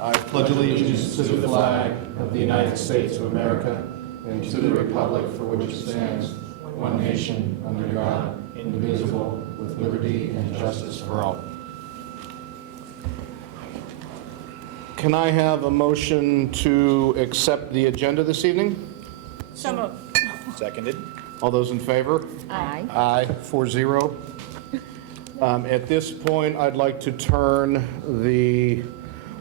I pledge allegiance to the flag of the United States of America and to the republic for which it stands, one nation, under God, indivisible, with liberty and justice for all. Can I have a motion to accept the agenda this evening? So moved. Seconded. All those in favor? Aye. Aye, 4-0. At this point, I'd like to turn the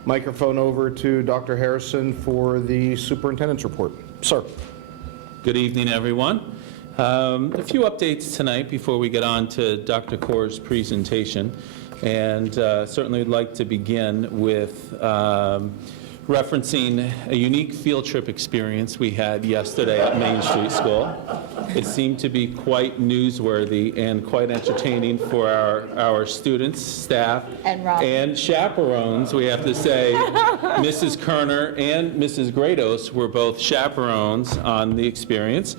microphone over to Dr. Harrison for the superintendent's report. Sir. Good evening, everyone. A few updates tonight before we get on to Dr. Kaur's presentation. And certainly would like to begin with referencing a unique field trip experience we had yesterday at Main Street School. It seemed to be quite newsworthy and quite entertaining for our students, staff, and chaperones, we have to say. Mrs. Kerner and Mrs. Grados were both chaperones on the experience.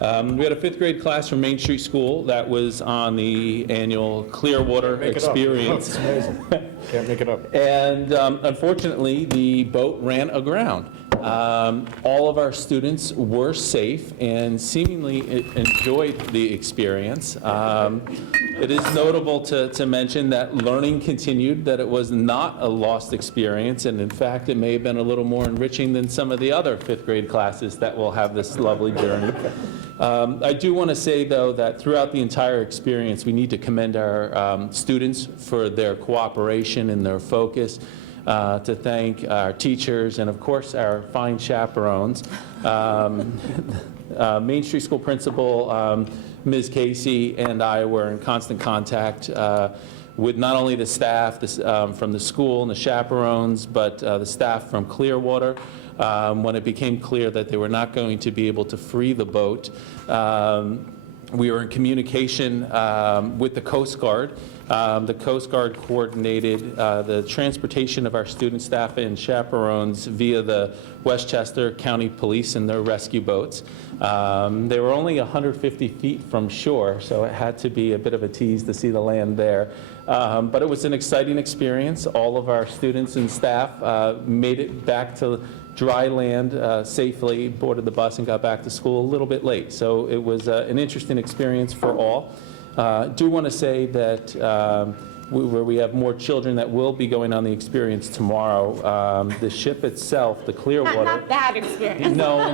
We had a 5th grade class from Main Street School that was on the annual Clearwater experience. It's amazing. Can't make it up. And unfortunately, the boat ran aground. All of our students were safe and seemingly enjoyed the experience. It is notable to mention that learning continued, that it was not a lost experience, and in fact, it may have been a little more enriching than some of the other 5th grade classes that will have this lovely journey. I do want to say, though, that throughout the entire experience, we need to commend our students for their cooperation and their focus, to thank our teachers and, of course, our fine chaperones. Main Street School Principal Ms. Casey and I were in constant contact with not only the staff from the school and the chaperones, but the staff from Clearwater. When it became clear that they were not going to be able to free the boat, we were in communication with the Coast Guard. The Coast Guard coordinated the transportation of our student, staff, and chaperones via the Westchester County Police and their rescue boats. They were only 150 feet from shore, so it had to be a bit of a tease to see the land there. But it was an exciting experience. All of our students and staff made it back to dry land safely, boarded the bus, and got back to school a little bit late. So it was an interesting experience for all. Do want to say that where we have more children that will be going on the experience tomorrow, the ship itself, the Clearwater. Not that experience. No,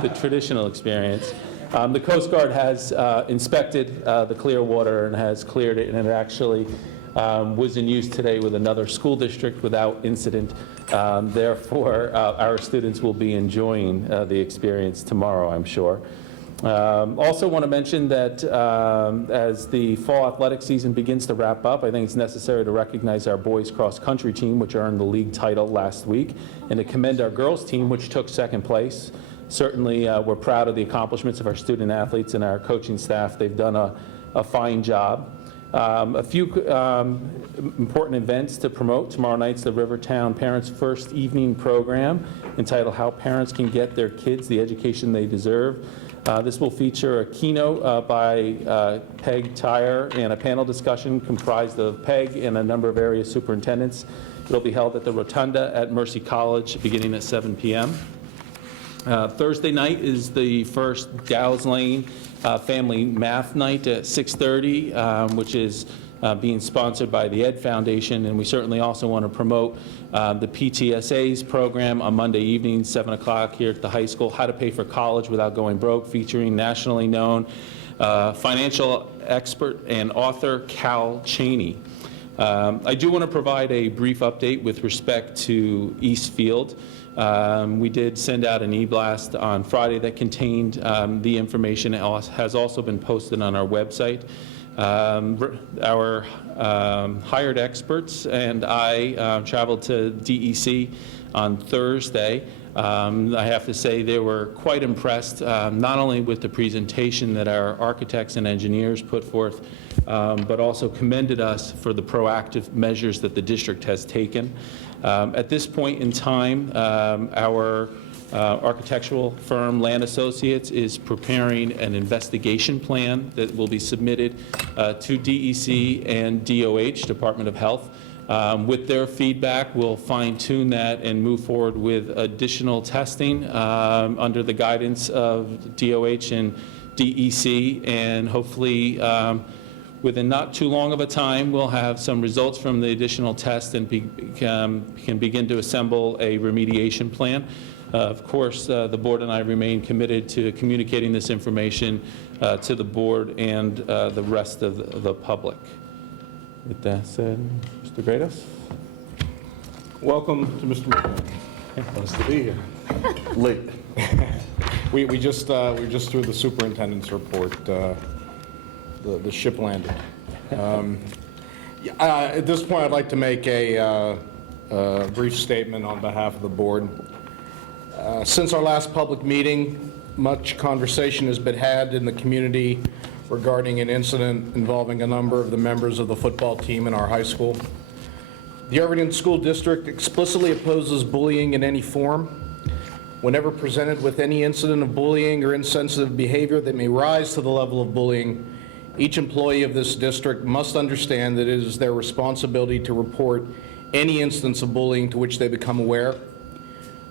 the traditional experience. The Coast Guard has inspected the Clearwater and has cleared it, and it actually was in use today with another school district without incident. Therefore, our students will be enjoying the experience tomorrow, I'm sure. Also want to mention that as the fall athletic season begins to wrap up, I think it's necessary to recognize our boys cross country team, which earned the league title last week, and to commend our girls team, which took 2nd place. Certainly, we're proud of the accomplishments of our student athletes and our coaching staff. They've done a fine job. A few important events to promote. Tomorrow night's the Rivertown Parents First Evening program entitled How Parents Can Get Their Kids the Education They Deserve. This will feature a keynote by Peg Tyre and a panel discussion comprised of Peg and a number of area superintendents. It'll be held at the Rotunda at Mercy College beginning at 7 p.m. Thursday night is the first Dow's Lane Family Math Night at 6:30, which is being sponsored by the Ed Foundation, and we certainly also want to promote the PTSA's program on Monday evening, 7 o'clock here at the high school, How to Pay for College Without Going Broke, featuring nationally known financial expert and author Cal Cheney. I do want to provide a brief update with respect to Eastfield. We did send out an e-blast on Friday that contained the information. It has also been posted on our website. Our hired experts and I traveled to DEC on Thursday. I have to say they were quite impressed, not only with the presentation that our architects and engineers put forth, but also commended us for the proactive measures that the district has taken. At this point in time, our architectural firm, Land Associates, is preparing an investigation plan that will be submitted to DEC and DOH, Department of Health, With their feedback, we'll fine-tune that and move forward with additional testing under the guidance of DOH and DEC, and hopefully within not too long of a time, we'll have some results from the additional test and can begin to assemble a remediation plan. Of course, the board and I remain committed to communicating this information to the board and the rest of the public. With that said, Mr. Grados? Welcome to Mr. McMahon. Nice to be here. Late. we just through the superintendent's report. The ship landed. At this point, I'd like to make a brief statement on behalf of the board. Since our last public meeting, much conversation has been had in the community regarding an incident involving a number of the members of the football team in our high school. The Irvington School District explicitly opposes bullying in any form. Whenever presented with any incident of bullying or insensitive behavior that may rise to the level of bullying, each employee of this district must understand that it is their responsibility to report any instance of bullying to which they become aware.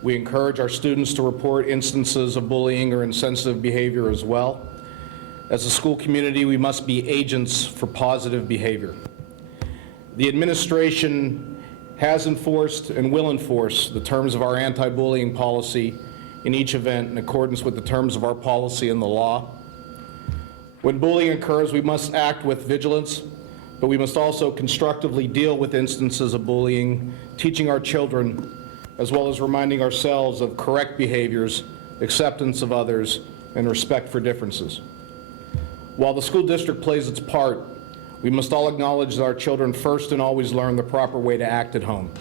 We encourage our students to report instances of bullying or insensitive behavior as well. As a school community, we must be agents for positive behavior. The administration has enforced and will enforce the terms of our anti-bullying policy in each event in accordance with the terms of our policy and the law. When bullying occurs, we must act with vigilance, but we must also constructively deal with instances of bullying, teaching our children, as well as reminding ourselves of correct behaviors, acceptance of others, and respect for differences. While the school district plays its part, we must all acknowledge that our children first and always learn the proper way to act at home.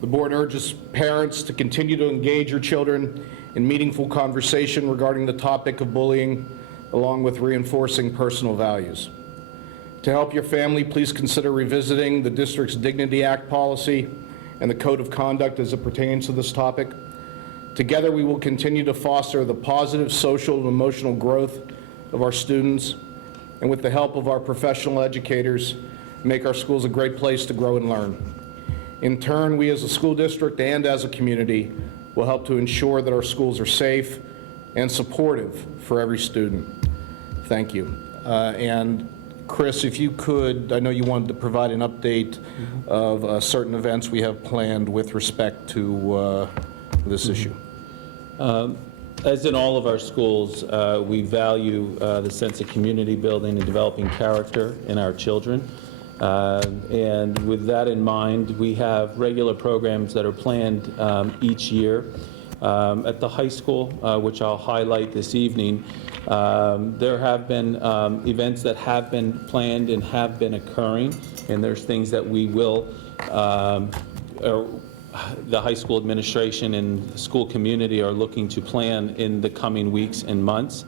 The board urges parents to continue to engage your children in meaningful conversation regarding the topic of bullying, along with reinforcing personal values. To help your family, please consider revisiting the district's Dignity Act policy and the code of conduct as it pertains to this topic. Together, we will continue to foster the positive social and emotional growth of our students, and with the help of our professional educators, make our schools a great place to grow and learn. In turn, we as a school district and as a community will help to ensure that our schools are safe and supportive for every student. Thank you. And Chris, if you could, I know you wanted to provide an update of certain events we have planned with respect to this issue. As in all of our schools, we value the sense of community building and developing character in our children. And with that in mind, we have regular programs that are planned each year. At the high school, which I'll highlight this evening, there have been events that have been planned and have been occurring, and there's things that we will the high school administration and the school community are looking to plan in the coming weeks and months.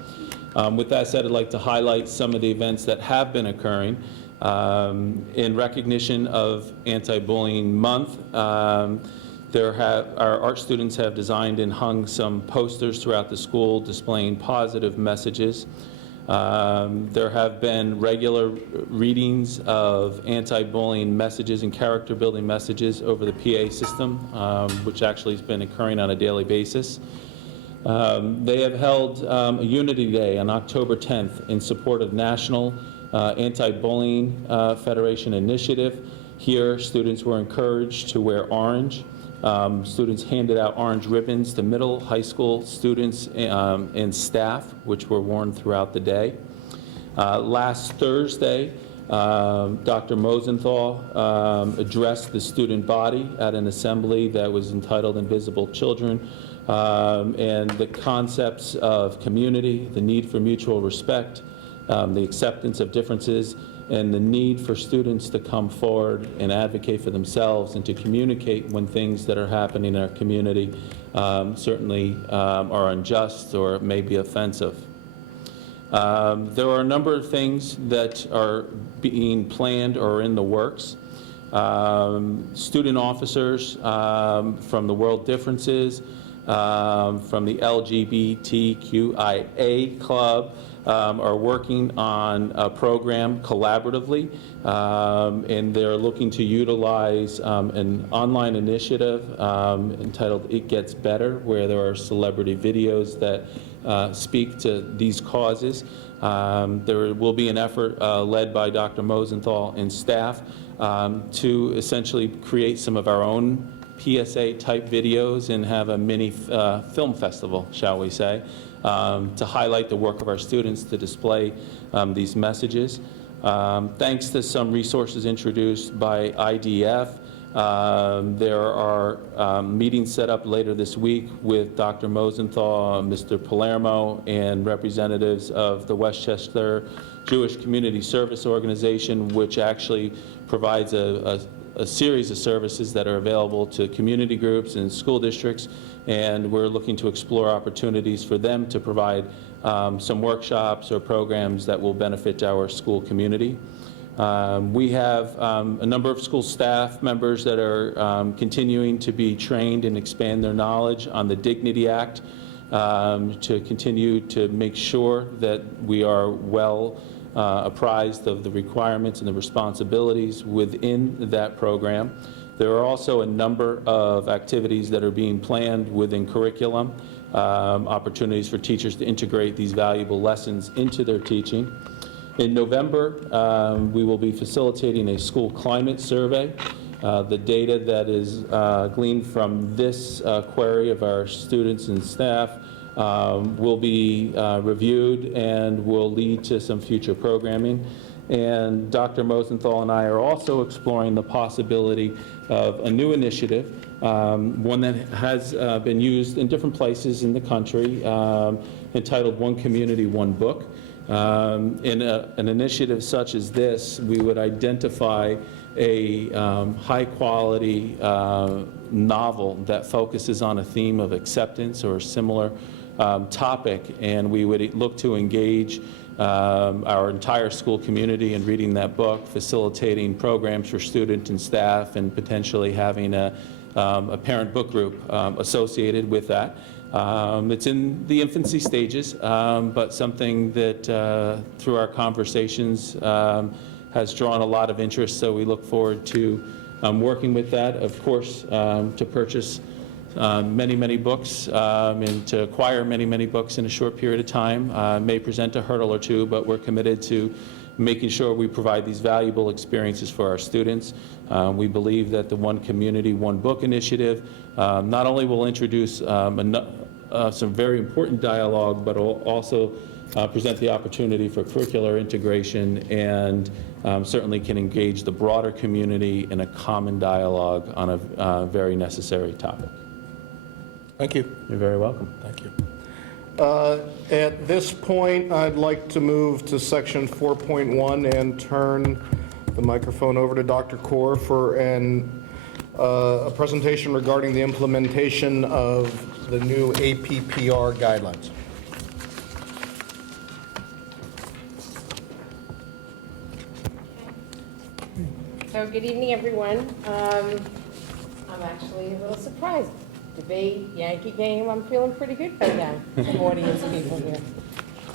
With that said, I'd like to highlight some of the events that have been occurring. In recognition of Anti-Bullying Month, our art students have designed and hung some posters throughout the school displaying positive messages. There have been regular readings of anti-bullying messages and character-building messages over the PA system, which actually has been occurring on a daily basis. They have held a Unity Day on October 10th in support of National Anti-Bullying Federation Initiative. Here, students were encouraged to wear orange. Students handed out orange ribbons to middle, high school students and staff, which were worn throughout the day. Last Thursday, Dr. Mosenthal addressed the student body at an assembly that was entitled Invisible Children, and the concepts of community, the need for mutual respect, the acceptance of differences, and the need for students to come forward and advocate for themselves and to communicate when things that are happening in our community certainly are unjust or may be offensive. There are a number of things that are being planned or in the works. Student officers from the World Differences, from the LGBTQIA club are working on a program collaboratively, and they're looking to utilize an online initiative entitled It Gets Better, where there are celebrity videos that speak to these causes. There will be an effort led by Dr. Mosenthal and staff to essentially create some of our own PSA-type videos and have a mini film festival, shall we say, to highlight the work of our students to display these messages. Thanks to some resources introduced by IDF, there are meetings set up later this week with Dr. Mosenthal, Mr. Palermo, and representatives of the Westchester Jewish Community Service Organization, which actually provides a series of services that are available to community groups and school districts, and we're looking to explore opportunities for them to provide some workshops or programs that will benefit our school community. We have a number of school staff members that are continuing to be trained and expand their knowledge on the Dignity Act to continue to make sure that we are well apprised of the requirements and the responsibilities within that program. There are also a number of activities that are being planned within curriculum, opportunities for teachers to integrate these valuable lessons into their teaching. In November, we will be facilitating a school climate survey. The data that is gleaned from this query of our students and staff will be reviewed and will lead to some future programming. And Dr. Mosenthal and I are also exploring the possibility of a new initiative, one that has been used in different places in the country, entitled One Community, One Book. In an initiative such as this, we would identify a high-quality novel that focuses on a theme of acceptance or a similar topic, and we would look to engage our entire school community in reading that book, facilitating programs for students and staff, and potentially having a parent book group associated with that. It's in the infancy stages, but something that through our conversations has drawn a lot of interest, so we look forward to working with that. Of course, to purchase many books and to acquire many books in a short period of time may present a hurdle or two, but we're committed to making sure we provide these valuable experiences for our students. We believe that the One Community, One Book initiative not only will introduce some very important dialogue, but will also present the opportunity for curricular integration and certainly can engage the broader community in a common dialogue on a very necessary topic. Thank you. You're very welcome. Thank you. At this point, I'd like to move to section 4.1 and turn the microphone over to Dr. Kaur for a presentation regarding the implementation of the new APPR guidelines. So good evening, everyone. I'm actually a little surprised. Debate, Yankee game, I'm feeling pretty good right now, some audience people here.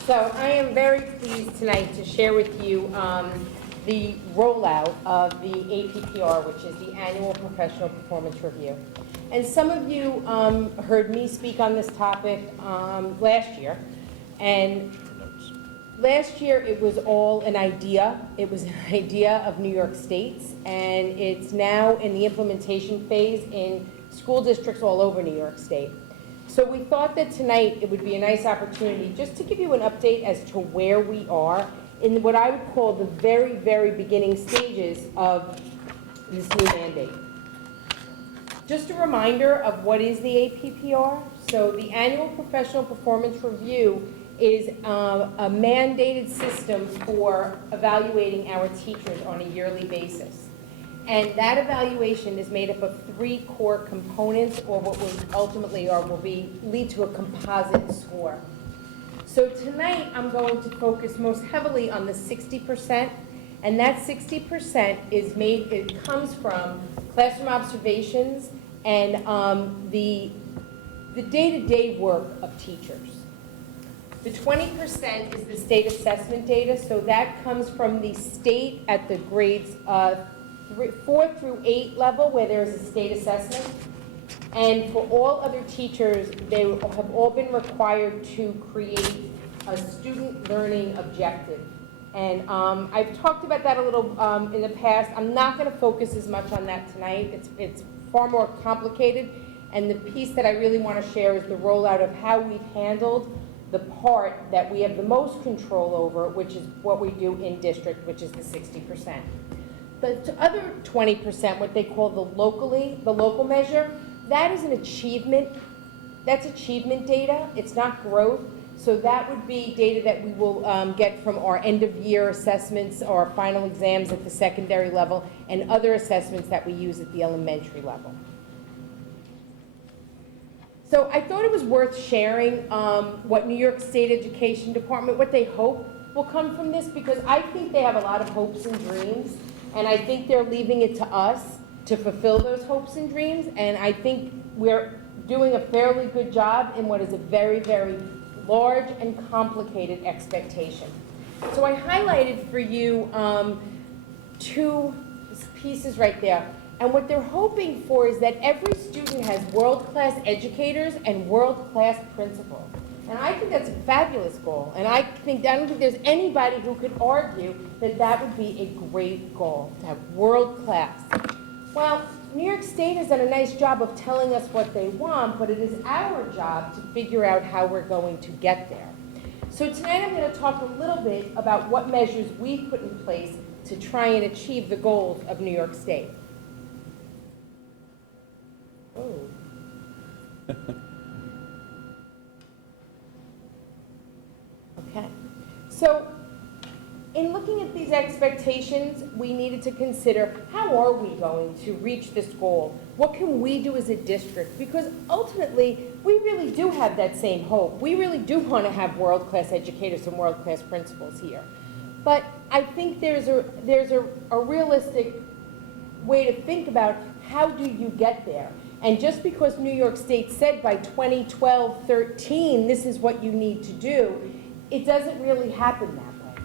So I am very pleased tonight to share with you the rollout of the APPR, which is the Annual Professional Performance Review. And some of you heard me speak on this topic last year, and last year it was all an idea. It was an idea of New York State's, and it's now in the implementation phase in school districts all over New York State. So we thought that tonight it would be a nice opportunity just to give you an update as to where we are in what I would call the very beginning stages of this new mandate. Just a reminder of what is the APPR. So the Annual Professional Performance Review is a mandated system for evaluating our teachers on a yearly basis. And that evaluation is made up of 3 core components, or what will ultimately lead to a composite score. So tonight I'm going to focus most heavily on the 60%, and that 60% it comes from classroom observations and the the day-to-day work of teachers. The 20% is the state assessment data, so that comes from the state at the grades 4 through 8 level, where there is a state assessment. And for all other teachers, they have all been required to create a student learning objective. And I've talked about that a little in the past. I'm not going to focus as much on that tonight. It's far more complicated. And the piece that I really want to share is the rollout of how we've handled the part that we have the most control over, which is what we do in district, which is the 60%. The other 20%, what they call the local measure, that is an achievement. That's achievement data. It's not growth. So that would be data that we will get from our end-of-year assessments or final exams at the secondary level and other assessments that we use at the elementary level. So I thought it was worth sharing what New York State Education Department, what they hope will come from this, because I think they have a lot of hopes and dreams, and I think they're leaving it to us to fulfill those hopes and dreams, and I think we're doing a fairly good job in what is a very, very large and complicated expectation. So I highlighted for you 2 pieces right there. And what they're hoping for is that every student has world-class educators and world-class principals. And I think that's a fabulous goal. And I don't think there's anybody who could argue that that would be a great goal, to have world-class. Well, New York State has done a nice job of telling us what they want, but it is our job to figure out how we're going to get there. So tonight I'm going to talk a little bit about what measures we've put in place to try and achieve the goals of New York State. Oh. Okay. So in looking at these expectations, we needed to consider, how are we going to reach this goal? What can we do as a district? Because ultimately, we really do have that same hope. We really do want to have world-class educators and world-class principals here. But I think there's a realistic way to think about, how do you get there? And just because New York State said by 2012-13, this is what you need to do, it doesn't really happen that way.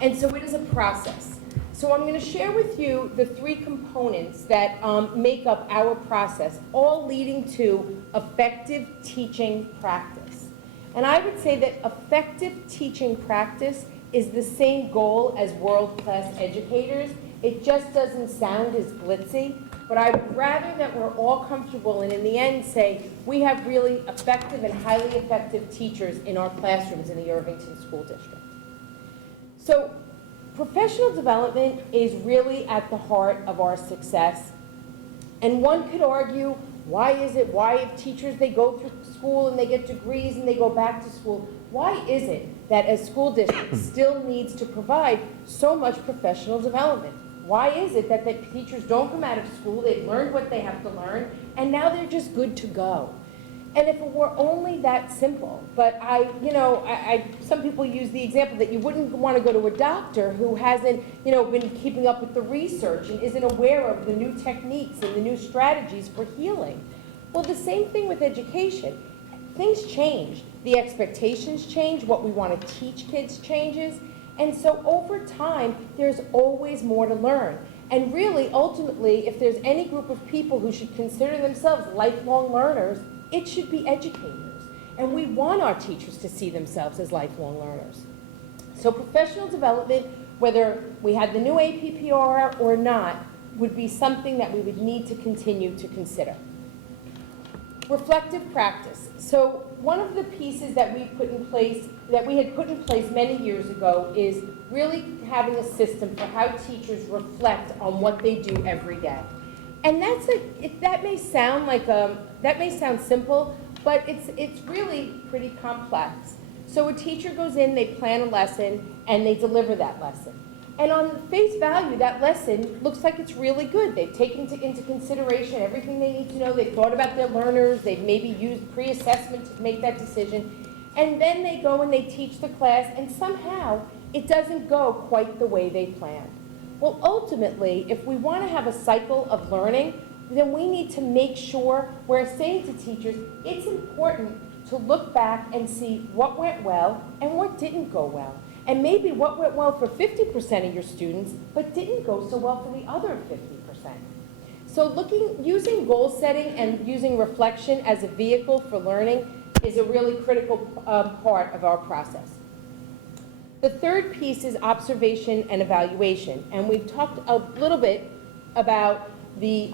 And so it is a process. So I'm going to share with you the 3 components that make up our process, all leading to effective teaching practice. And I would say that effective teaching practice is the same goal as world-class educators. It just doesn't sound as glitzy, but I would rather that we're all comfortable and in the end say we have really effective and highly effective teachers in our classrooms in the Irvington School District. So professional development is really at the heart of our success. And one could argue, why if teachers, they go through school and they get degrees and they go back to school, why is it that a school district still needs to provide so much professional development? Why is it that the teachers don't come out of school, they've learned what they have to learn, and now they're just good to go? And if it were only that simple, but some people use the example that you wouldn't want to go to a doctor who hasn't, been keeping up with the research and isn't aware of the new techniques and the new strategies for healing. Well, the same thing with education. Things change. The expectations change. What we want to teach kids changes. And so over time, there's always more to learn. And really, ultimately, if there's any group of people who should consider themselves lifelong learners, it should be educators. And we want our teachers to see themselves as lifelong learners. So professional development, whether we had the new APPR or not, would be something that we would need to continue to consider. Reflective practice. So one of the pieces that we had put in place many years ago is really having a system for how teachers reflect on what they do every day. And that may sound simple, but it's really pretty complex. So a teacher goes in, they plan a lesson, and they deliver that lesson. And on face value, that lesson looks like it's really good. They've taken into consideration everything they need to know. They've thought about their learners. They've maybe used pre-assessment to make that decision. And then they go and they teach the class, and somehow it doesn't go quite the way they planned. Well, ultimately, if we want to have a cycle of learning, then we need to make sure we're saying to teachers, it's important to look back and see what went well and what didn't go well. And maybe what went well for 50% of your students, but didn't go so well for the other 50%. So using goal setting and using reflection as a vehicle for learning is a really critical part of our process. The third piece is observation and evaluation. And we've talked a little bit about the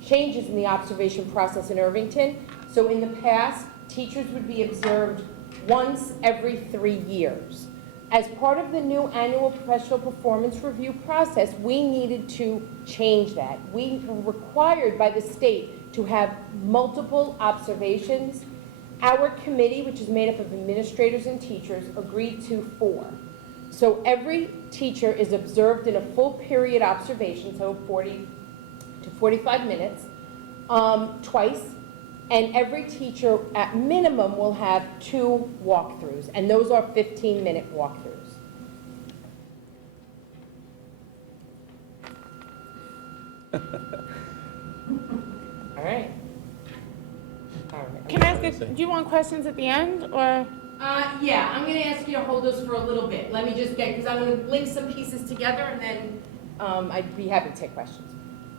changes in the observation process in Irvington. So in the past, teachers would be observed once every 3 years. As part of the new annual professional performance review process, we needed to change that. We were required by the state to have multiple observations. Our committee, which is made up of administrators and teachers, agreed to 4. So every teacher is observed in a full period observation, so 40 to 45 minutes, twice. And every teacher, at minimum, will have 2 walkthroughs, and those are 15-minute walkthroughs. All right. Can I ask, do you want questions at the end, or? Yeah, I'm going to ask you to hold those for a little bit. Let me just get, because I'm going to link some pieces together, and then I'd be happy to take questions.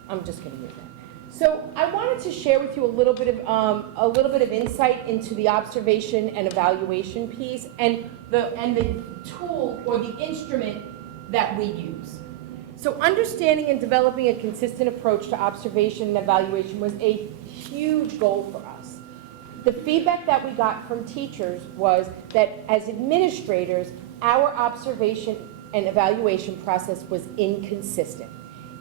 I'm just going to use that. So I wanted to share with you a little bit of insight into the observation and evaluation piece, and the tool or the instrument that we use. So understanding and developing a consistent approach to observation and evaluation was a huge goal for us. The feedback that we got from teachers was that as administrators, our observation and evaluation process was inconsistent.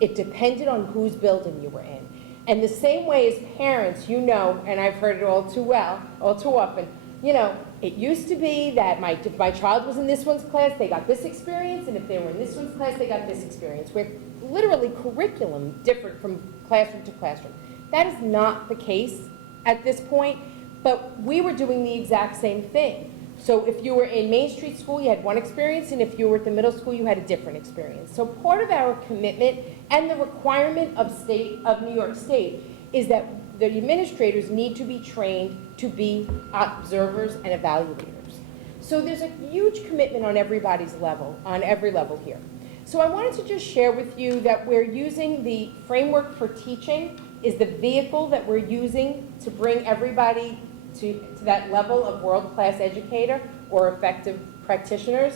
It depended on whose building you were in. And the same way as parents, you know, and I've heard it all too often, you know, it used to be that if my child was in this one's class, they got this experience, and if they were in this one's class, they got this experience, where literally curriculum differed from classroom to classroom. That is not the case at this point, but we were doing the exact same thing. So if you were in Main Street School, you had one experience, and if you were at the middle school, you had a different experience. So part of our commitment and the requirement of New York State is that the administrators need to be trained to be observers and evaluators. So there's a huge commitment on everybody's level, on every level here. So I wanted to just share with you that we're using the framework for teaching is the vehicle that we're using to bring everybody to that level of world-class educator or effective practitioners.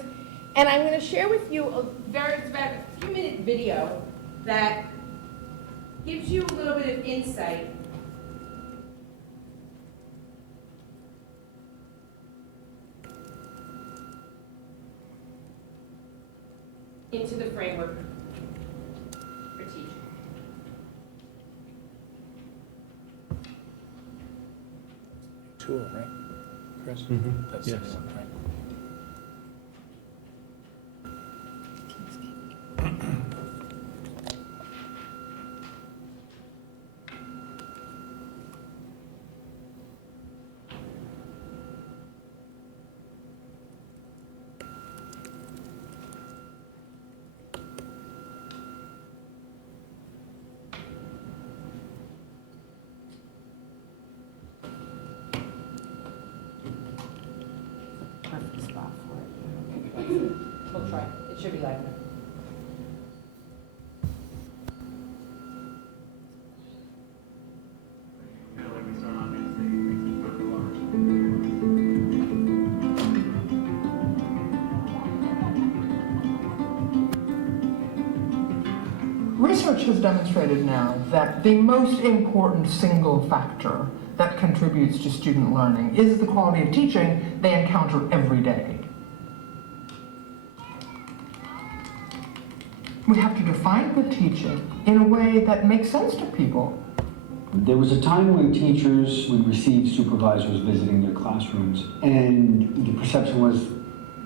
And I'm going to share with you it's about a few-minute video that gives you a little bit of insight into the framework for teaching. Tool, right, Chris? That's the Yes. one, right? Perfect spot for it. We'll try. It should be like that. Research has demonstrated now that the most important single factor that contributes to student learning is the quality of teaching they encounter every day. We have to define good teaching in a way that makes sense to people. There was a time when teachers would receive supervisors visiting their classrooms, and the perception was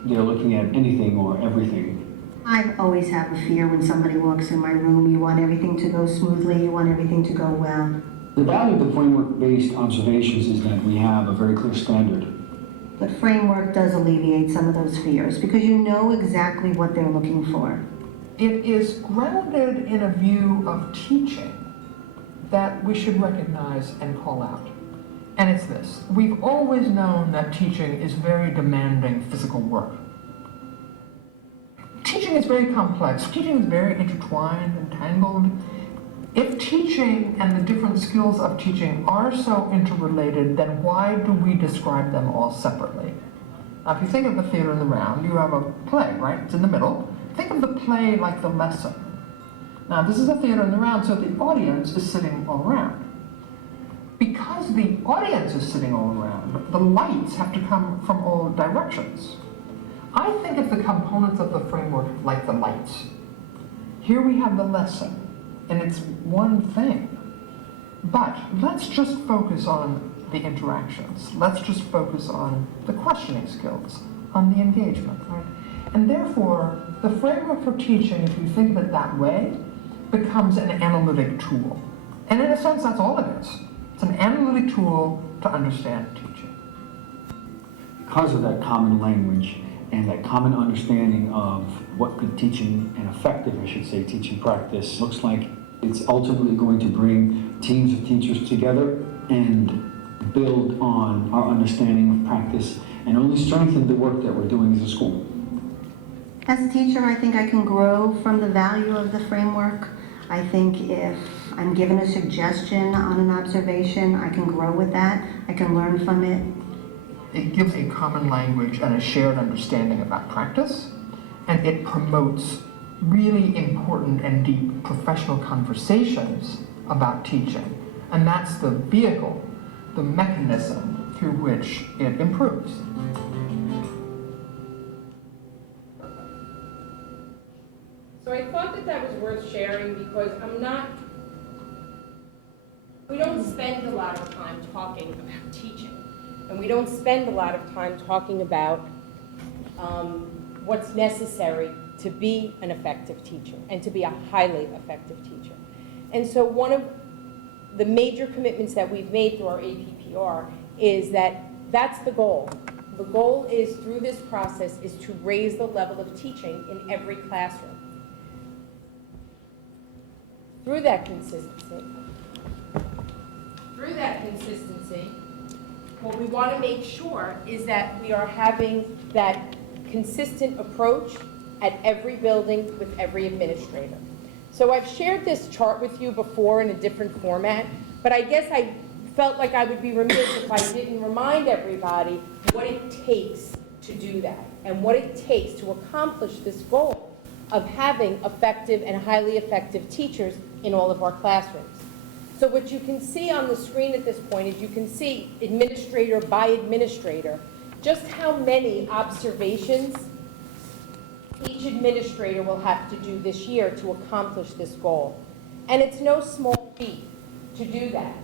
they're looking at anything or everything. I always have a fear when somebody walks in my room. You want everything to go smoothly, you want everything to go well. The value of the framework-based observations is that we have a very clear standard. The framework does alleviate some of those fears because you know exactly what they're looking for. It is grounded in a view of teaching that we should recognize and call out. And it's this: we've always known that teaching is very demanding physical work. Teaching is very complex. Teaching is very intertwined and tangled. If teaching and the different skills of teaching are so interrelated, then why do we describe them all separately? Now, if you think of the theater in the round, you have a play, right? It's in the middle. Think of the play like the lesson. Now, this is a theater in the round, so the audience is sitting all around. Because the audience is sitting all around, the lights have to come from all directions. I think of the components of the framework like the lights. Here we have the lesson, and it's one thing. But let's just focus on the interactions. Let's just focus on the questioning skills, on the engagement, right? And therefore, the framework for teaching, if you think of it that way, becomes an analytic tool. And in a sense, that's all it is. It's an analytic tool to understand teaching. Because of that common language and that common understanding of what good teaching and effective, I should say, teaching practice looks like, it's ultimately going to bring teams of teachers together and build on our understanding of practice and only strengthen the work that we're doing as a school. As a teacher, I think I can grow from the value of the framework. I think if I'm given a suggestion on an observation, I can grow with that. I can learn from it. It gives a common language and a shared understanding about practice, and it promotes really important and deep professional conversations about teaching. And that's the vehicle, the mechanism through which it improves. So I thought that that was worth sharing because we don't spend a lot of time talking about teaching. And we don't spend a lot of time talking about what's necessary to be an effective teacher and to be a highly effective teacher. And so one of the major commitments that we've made through our APPR is that that's the goal. The goal is, through this process, is to raise the level of teaching in every classroom. Through that consistency, what we want to make sure is that we are having that consistent approach at every building with every administrator. So I've shared this chart with you before in a different format, but I guess I felt like I would be remiss if I didn't remind everybody what it takes to do that and what it takes to accomplish this goal of having effective and highly effective teachers in all of our classrooms. So what you can see on the screen at this point is you can see administrator by administrator just how many observations each administrator will have to do this year to accomplish this goal. And it's no small feat to do that.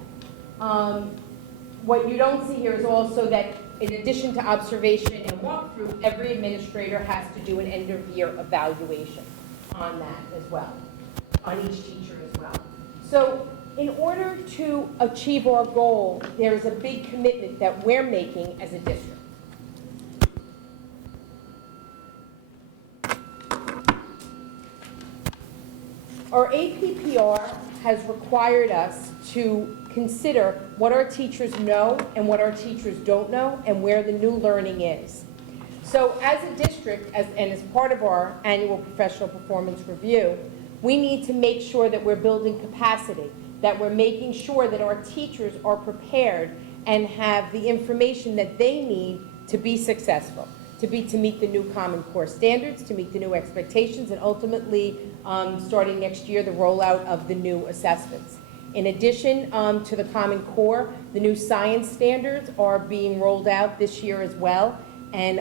What you don't see here is also that in addition to observation and walkthrough, every administrator has to do an end-of-year evaluation on that as well, on each teacher as well. So in order to achieve our goal, there is a big commitment that we're making as a district. Our APPR has required us to consider what our teachers know and what our teachers don't know and where the new learning is. So as a district, and as part of our annual professional performance review, we need to make sure that we're building capacity, that we're making sure that our teachers are prepared and have the information that they need to be successful, to meet the new Common Core standards, to meet the new expectations, and ultimately, starting next year, the rollout of the new assessments. In addition to the Common Core, the new science standards are being rolled out this year as well. And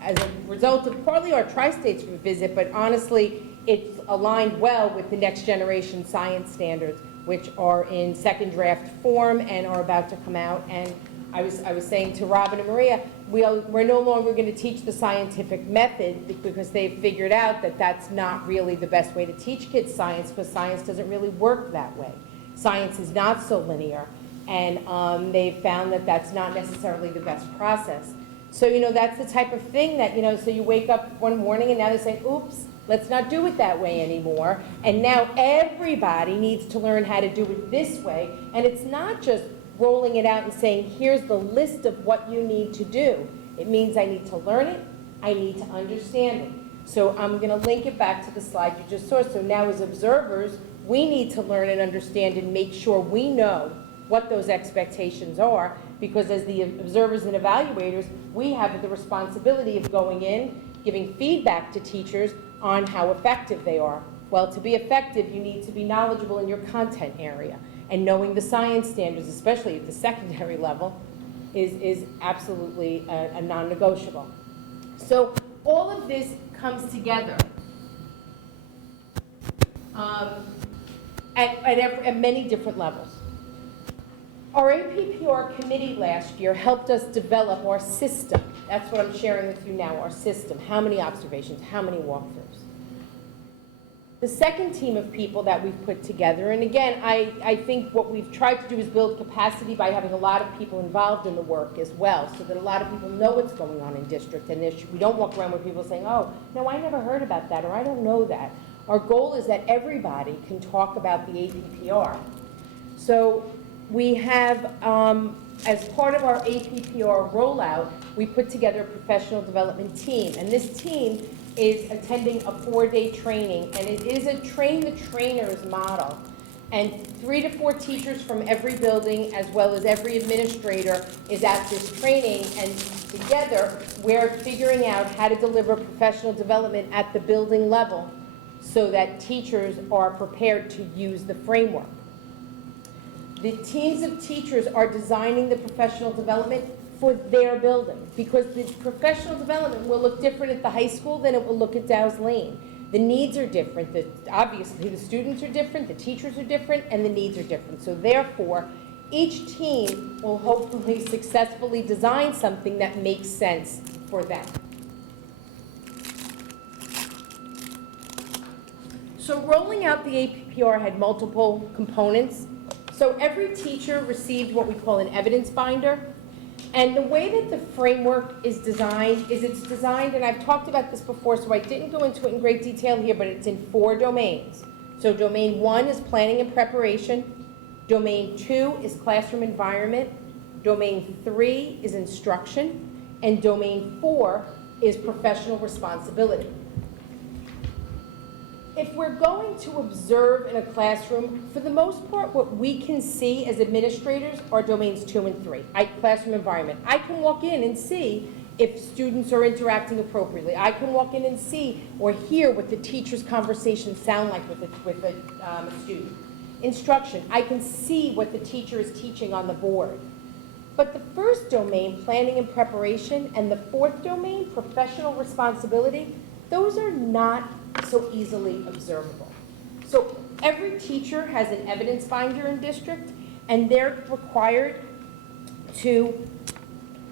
as a result of partly our Tri-States visit, but honestly, it's aligned well with the next generation science standards, which are in second draft form and are about to come out. And I was saying to Robin and Maria, we're no longer going to teach the scientific method because they've figured out that that's not really the best way to teach kids science, because science doesn't really work that way. Science is not so linear, and they've found that that's not necessarily the best process. So, that's the type of thing that, so you wake up one morning and now they're saying, oops, Let's not do it that way anymore. And now everybody needs to learn how to do it this way. And it's not just rolling it out and saying, here's the list of what you need to do. It means I need to learn it, I need to understand it. So I'm going to link it back to the slide you just saw. So now as observers, we need to learn and understand and make sure we know what those expectations are, because as the observers and evaluators, we have the responsibility of going in, giving feedback to teachers on how effective they are. Well, to be effective, you need to be knowledgeable in your content area, and knowing the science standards, especially at the secondary level, is absolutely a non-negotiable. So all of this comes together at many different levels. Our APPR committee last year helped us develop our system. That's what I'm sharing with you now, our system. How many observations, how many walkthroughs. The second team of people that we've put together, and again, I think what we've tried to do is build capacity by having a lot of people involved in the work as well, so that a lot of people know what's going on in district, and we don't walk around with people saying, oh, no, I never heard about that, or I don't know that. Our goal is that everybody can talk about the APPR. So we have, as part of our APPR rollout, we put together a professional development team, and this team is attending a 4-day training, and it is a train-the-trainers model. And 3 to 4 teachers from every building, as well as every administrator, is at this training, and together we're figuring out how to deliver professional development at the building level so that teachers are prepared to use the framework. The teams of teachers are designing the professional development for their building, because the professional development will look different at the high school than it will look at Dow's Lane. The needs are different. Obviously, the students are different, the teachers are different, and the needs are different. So therefore, each team will hopefully successfully design something that makes sense for them. So rolling out the APPR had multiple components. So every teacher received what we call an evidence binder. And the way that the framework is designed is it's designed, and I've talked about this before, so I didn't go into it in great detail here, but it's in 4 domains. So domain 1 is planning and preparation. Domain 2 is classroom environment. Domain 3 is instruction. And domain 4 is professional responsibility. If we're going to observe in a classroom, for the most part, what we can see as administrators are domains 2 and 3. Classroom environment. I can walk in and see if students are interacting appropriately. I can walk in and see or hear what the teacher's conversations sound like with a student. Instruction. I can see what the teacher is teaching on the board. But the first domain, planning and preparation, and the 4th domain, professional responsibility, those are not so easily observable. So every teacher has an evidence binder in district, and they're required to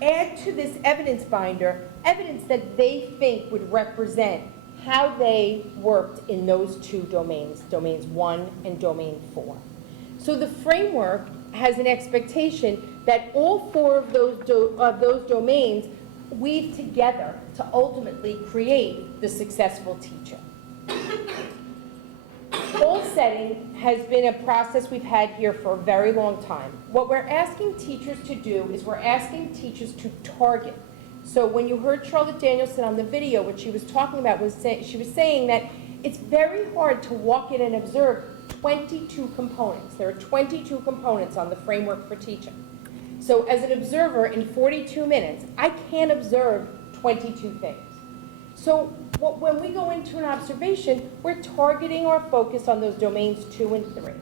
add to this evidence binder evidence that they think would represent how they worked in those 2 domains, domains 1 and domain 4. So the framework has an expectation that all 4 of those domains weave together to ultimately create the successful teacher. Goal setting has been a process we've had here for a very long time. What we're asking teachers to do is we're asking teachers to target. So when you heard Charlotte Danielson on the video, what she was talking about was she was saying that it's very hard to walk in and observe 22 components. There are 22 components on the framework for teaching. So as an observer in 42 minutes, I can't observe 22 things. So when we go into an observation, we're targeting our focus on those domains 2 and 3.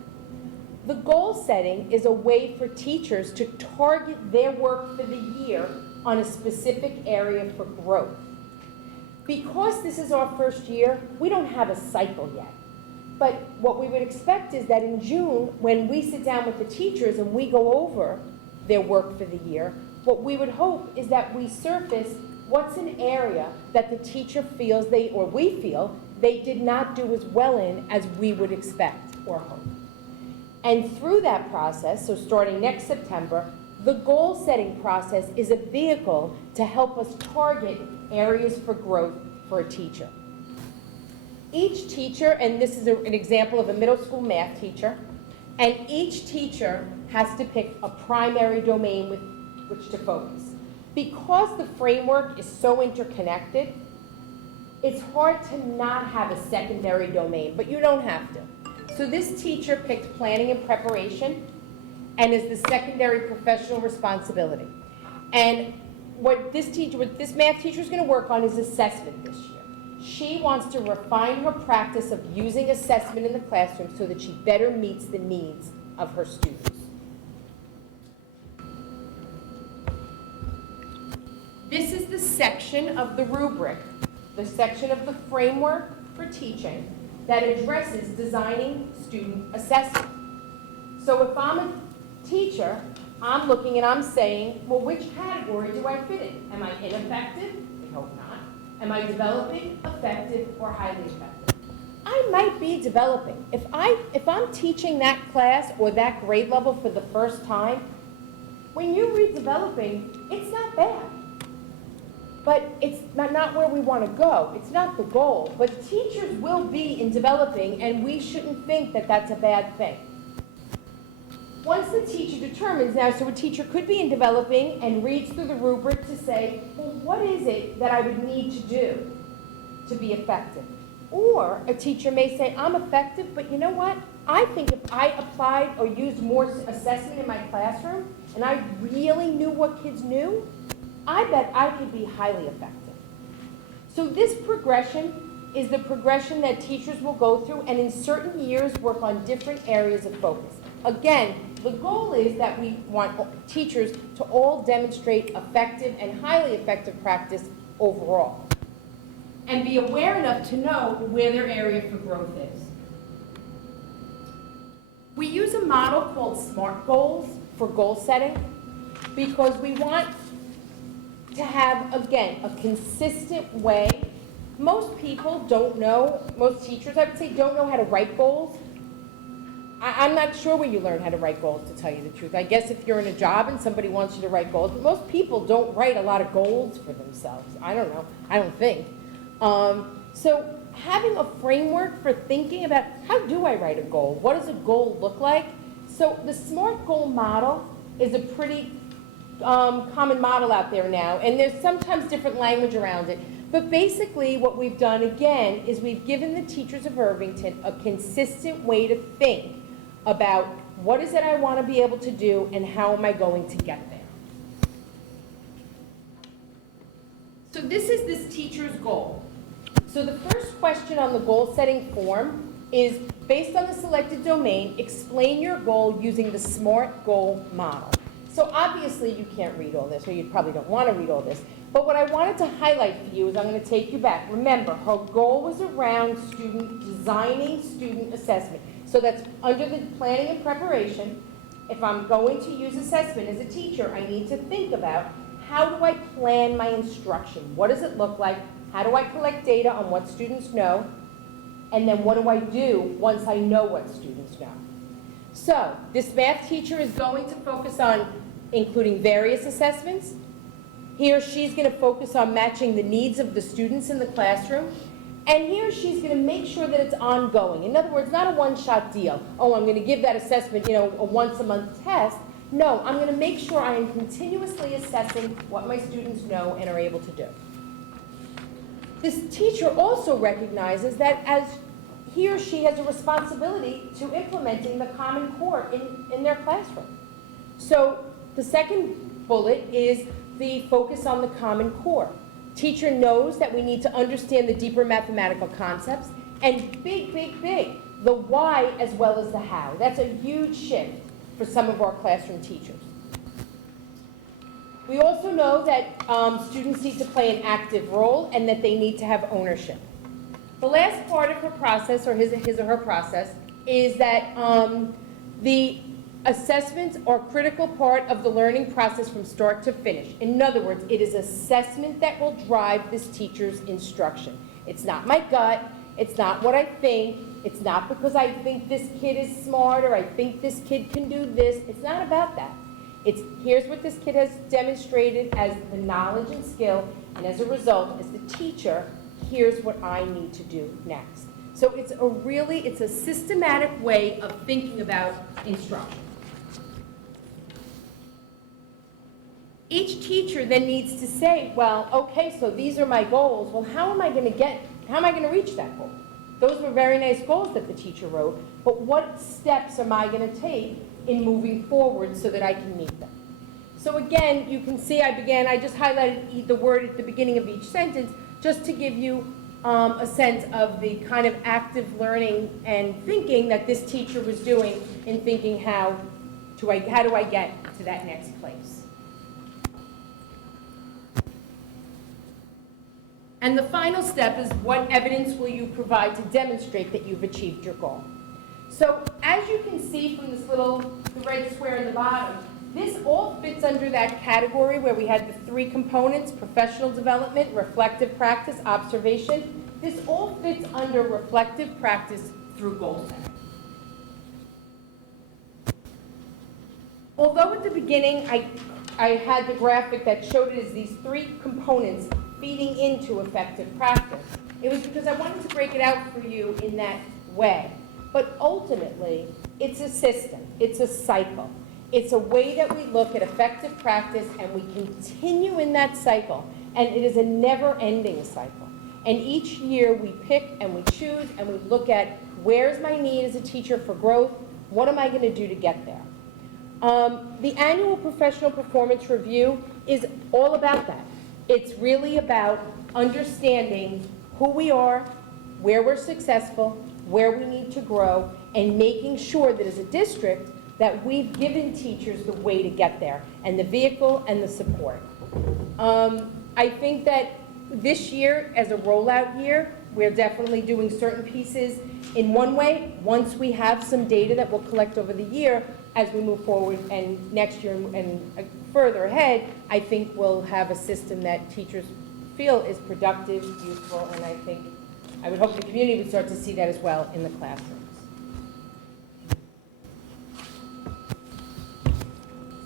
The goal setting is a way for teachers to target their work for the year on a specific area for growth. Because this is our first year, we don't have a cycle yet. But what we would expect is that in June, when we sit down with the teachers and we go over their work for the year, what we would hope is that we surface what's an area that the teacher feels we feel they did not do as well in as we would expect or hope. And through that process, so starting next September, the goal setting process is a vehicle to help us target areas for growth for a teacher. each teacher, and this is an example of a middle school math teacher, and each teacher has to pick a primary domain with which to focus. Because the framework is so interconnected, it's hard to not have a secondary domain, but you don't have to. So this teacher picked planning and preparation and is the secondary professional responsibility. And what this math teacher is going to work on is assessment this year. She wants to refine her practice of using assessment in the classroom so that she better meets the needs of her students. This is the section of the rubric, the section of the framework for teaching that addresses designing student assessment. So if I'm a teacher, I'm looking and I'm saying, well, which category do I fit in? Am I ineffective? We hope not. Am I developing, effective, or highly effective? I might be developing. If I'm teaching that class or that grade level for the first time, when you read developing, it's not bad. But it's not where we want to go. It's not the goal. But teachers will be in developing, and we shouldn't think that that's a bad thing. Once the teacher determines now, so a teacher could be in developing and reads through the rubric to say, well, what is it that I would need to do to be effective? Or a teacher may say, I'm effective, but you know what? I think if I applied or used more assessment in my classroom, and I really knew what kids knew, I bet I could be highly effective. So this progression is the progression that teachers will go through, and in certain years work on different areas of focus. Again, the goal is that we want teachers to all demonstrate effective and highly effective practice overall, and be aware enough to know where their area for growth is. We use a model called SMART goals for goal setting because we want to have, again, a consistent way. Most people don't know, most teachers, I would say, don't know how to write goals. I'm not sure where you learn how to write goals, to tell you the truth. I guess if you're in a job and somebody wants you to write goals, but most people don't write a lot of goals for themselves. I don't know. I don't think. So having a framework for thinking about how do I write a goal? What does a goal look like? So the SMART goal model is a pretty common model out there now, and there's sometimes different language around it. But basically what we've done, again, is we've given the teachers of Irvington a consistent way to think about what is it I want to be able to do and how am I going to get there. So this is this teacher's goal. So the first question on the goal setting form is, based on the selected domain, explain your goal using the SMART goal model. So obviously you can't read all this, or you probably don't want to read all this, but what I wanted to highlight for you is I'm going to take you back. Remember, her goal was around designing student assessment. So that's under the planning and preparation. If I'm going to use assessment as a teacher, I need to think about, how do I plan my instruction? What does it look like? How do I collect data on what students know? And then what do I do once I know what students know? So this math teacher is going to focus on including various assessments. He or she's going to focus on matching the needs of the students in the classroom. And he or she's going to make sure that it's ongoing. In other words, not a one-shot deal. Oh, I'm going to give that assessment, a once-a-month test. No, I'm going to make sure I am continuously assessing what my students know and are able to do. This teacher also recognizes that as he or she has a responsibility to implementing the Common Core in their classroom. So the second bullet is the focus on the Common Core. Teacher knows that we need to understand the deeper mathematical concepts, and big, the why as well as the how. That's a huge shift for some of our classroom teachers. We also know that students need to play an active role and that they need to have ownership. The last part of her process, or his or her process, is that the assessments are a critical part of the learning process from start to finish. In other words, it is assessment that will drive this teacher's instruction. It's not my gut, it's not what I think, it's not because I think this kid is smart or I think this kid can do this. It's not about that. It's here's what this kid has demonstrated as the knowledge and skill, and as a result, as the teacher, here's what I need to do next. So it's a systematic way of thinking about instruction. Each teacher then needs to say, well, okay, so these are my goals. Well, how am I going to reach that goal? Those were very nice goals that the teacher wrote, but what steps am I going to take in moving forward so that I can meet them? So again, you can see I just highlighted the word at the beginning of each sentence just to give you a sense of the kind of active learning and thinking that this teacher was doing in thinking how do I get to that next place. And the final step is what evidence will you provide to demonstrate that you've achieved your goal? So as you can see from the red square in the bottom, this all fits under that category where we had the three components: professional development, reflective practice, observation. This all fits under reflective practice through goal setting. Although at the beginning I had the graphic that showed it as these three components feeding into effective practice, it was because I wanted to break it out for you in that way. But ultimately, it's a system, it's a cycle. It's a way that we look at effective practice and we continue in that cycle. And it is a never-ending cycle. And each year we pick and we choose and we look at where's my need as a teacher for growth, what am I going to do to get there? The annual professional performance review is all about that. It's really about understanding who we are, where we're successful, where we need to grow, and making sure that as a district that we've given teachers the way to get there, and the vehicle and the support. I think that this year, as a rollout year, we're definitely doing certain pieces in one way. Once we have some data that we'll collect over the year, as we move forward and next year and further ahead, I think we'll have a system that teachers feel is productive, useful, and I would hope the community would start to see that as well in the classrooms.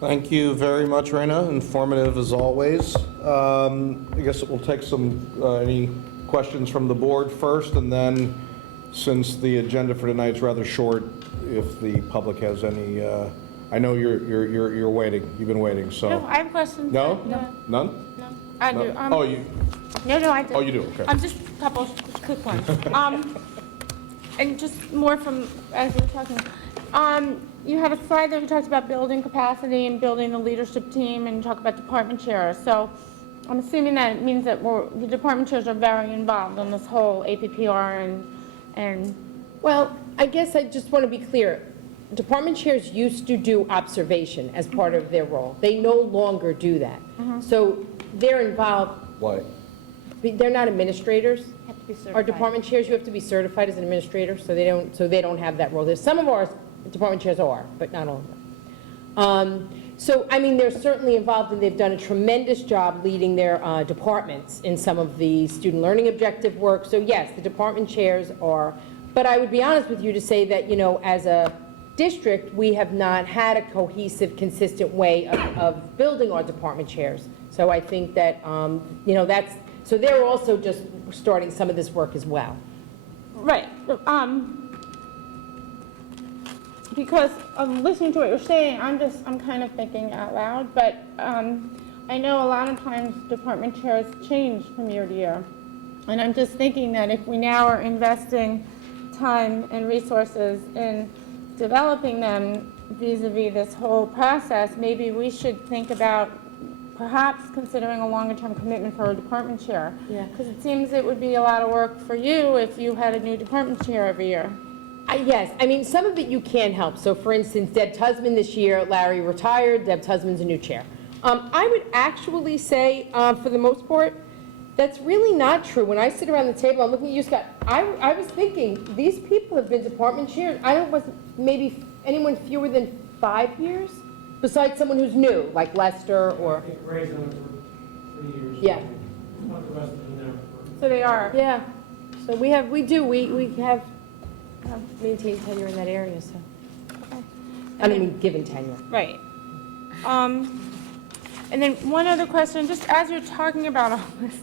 Thank you very much, Raina. Informative as always. I guess we'll take any questions from the board first, and then, since the agenda for tonight's rather short, if the public has any. I know you're waiting. You've been waiting. So. No, I have questions. No? No. None? No. I do. Oh, you. No, I do. Oh, you do. Okay. Just a couple of quick ones. And just more from, as you were talking. You had a slide that you talked about building capacity and building the leadership team, and you talk about department chairs. So I'm assuming that it means that the department chairs are very involved in this whole APPR and. Well, I guess I just want to be clear. Department chairs used to do observation as part of their role. They no longer do that. So they're involved. Why? They're not administrators. Have to be certified. Our department chairs, you have to be certified as an administrator, so they don't have that role. There's some of our department chairs are, but not all of them. So, I mean, they're certainly involved, and they've done a tremendous job leading their departments in some of the student learning objective work. So yes, the department chairs are, but I would be honest with you to say that, as a district, we have not had a cohesive, consistent way of building our department chairs. So I think that, so they're also just starting some of this work as well. Right. Because listening to what you're saying, I'm kind of thinking out loud, but I know a lot of times department chairs change from year to year. And I'm just thinking that if we now are investing time and resources in developing them vis-a-vis this whole process, maybe we should think about perhaps considering a longer-term commitment for a department chair. Yeah. Because it seems it would be a lot of work for you if you had a new department chair every year. Yes, I mean, some of it you can help. So for instance, Deb Tusman this year, Larry retired, Deb Tusman's a new chair. I would actually say, for the most part, that's really not true. When I sit around the table, I'm looking at you, Scott, I was thinking, these people have been department chairs, maybe anyone fewer than 5 years? Besides someone who's new, like Lester or... I think Ray's on it for 3 years. Yeah. Not the rest of them there. So they are. Yeah. So we have maintained tenure in that area, so. Okay. I don't mean given tenure. Right. And then one other question, just as you're talking about all this,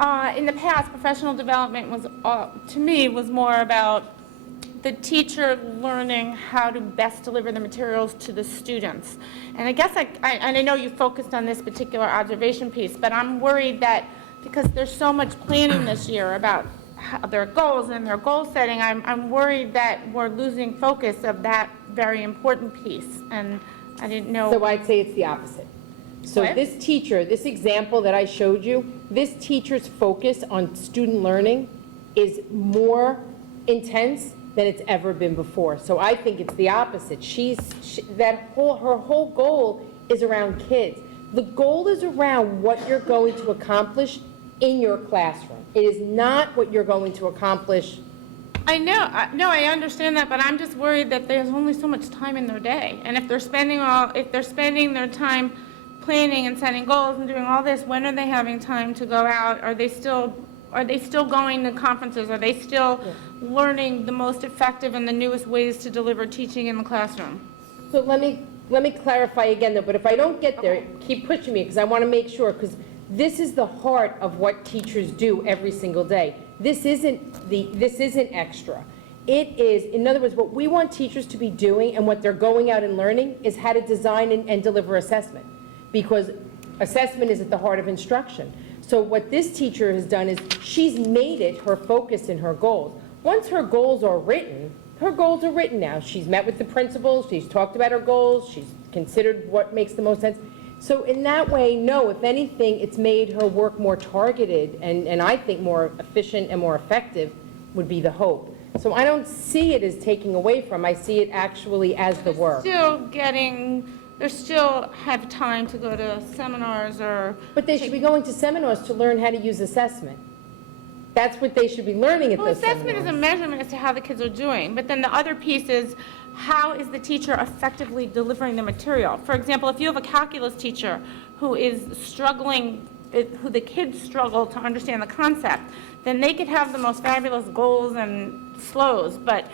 in the past, professional development was, to me, was more about the teacher learning how to best deliver the materials to the students. And I guess and I know you focused on this particular observation piece, but I'm worried that because there's so much planning this year about their goals and their goal setting, I'm worried that we're losing focus of that very important piece. And I didn't know. So I'd say it's the opposite. So What? this teacher, this example that I showed you, this teacher's focus on student learning is more intense than it's ever been before. So I think it's the opposite. Her whole goal is around kids. The goal is around what you're going to accomplish in your classroom. It is not what you're going to accomplish. I know, no, I understand that, but I'm just worried that there's only so much time in their day. And if they're spending their time planning and setting goals and doing all this, when are they having time to go out? Are they still going to conferences? Are they still learning the most effective and the newest ways to deliver teaching in the classroom? So let me clarify again though, but if I don't get there, keep pushing me because I want to make sure, because this is the heart of what teachers do every single day. This isn't extra. It is, in other words, what we want teachers to be doing and what they're going out and learning is how to design and deliver assessment, because assessment is at the heart of instruction. So what this teacher has done is she's made it her focus and her goals. Once her goals are written now. She's met with the principals, she's talked about her goals, she's considered what makes the most sense. So in that way, no, if anything, it's made her work more targeted and I think more efficient and more effective would be the hope. So I don't see it as taking away from, I see it actually as the work. They still have time to go to seminars or. But they should be going to seminars to learn how to use assessment. That's what they should be learning at Well, those assessment seminars. is a measurement as to how the kids are doing, but then the other piece is how is the teacher effectively delivering the material? For example, if you have a calculus teacher who is struggling, who the kids struggle to understand the concept, then they could have the most fabulous goals and flows, but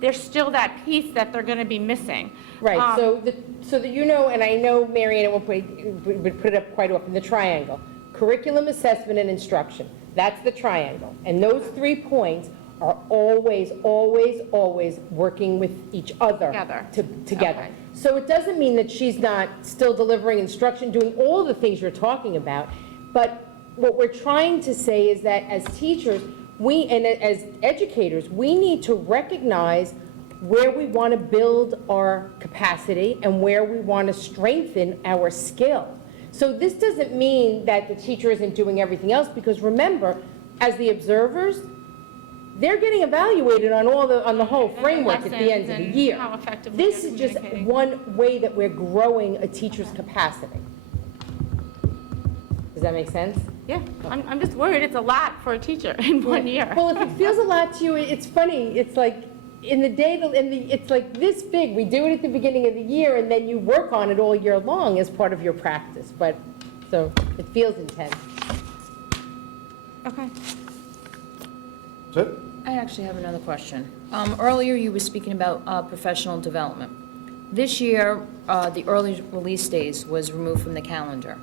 there's still that piece that they're going to be missing. Right, so that you know, and I know Marianne at one point would put it up quite often, the triangle. Curriculum, assessment, and instruction. That's the triangle. And those 3 points are always, always, always working with each other. Together. Okay. So it doesn't mean that she's not still delivering instruction, doing all the things you're talking about. But what we're trying to say is that as teachers, and as educators, we need to recognize where we want to build our capacity and where we want to strengthen our skill. So this doesn't mean that the teacher isn't doing everything else, because remember, as the observers, they're getting evaluated on the whole framework at the end of the year. How effectively This they're is just communicating. one way that we're growing a teacher's capacity. Does that make sense? Yeah, I'm just worried it's a lot for a teacher in 1 year. Well, if it feels a lot to you, it's funny. It's like it's like this big. We do it at the beginning of the year, and then you work on it all year long as part of your practice. But so it feels intense. Okay. That's it? I actually have another question. Earlier, you were speaking about professional development. This year, the early release days was removed from the calendar.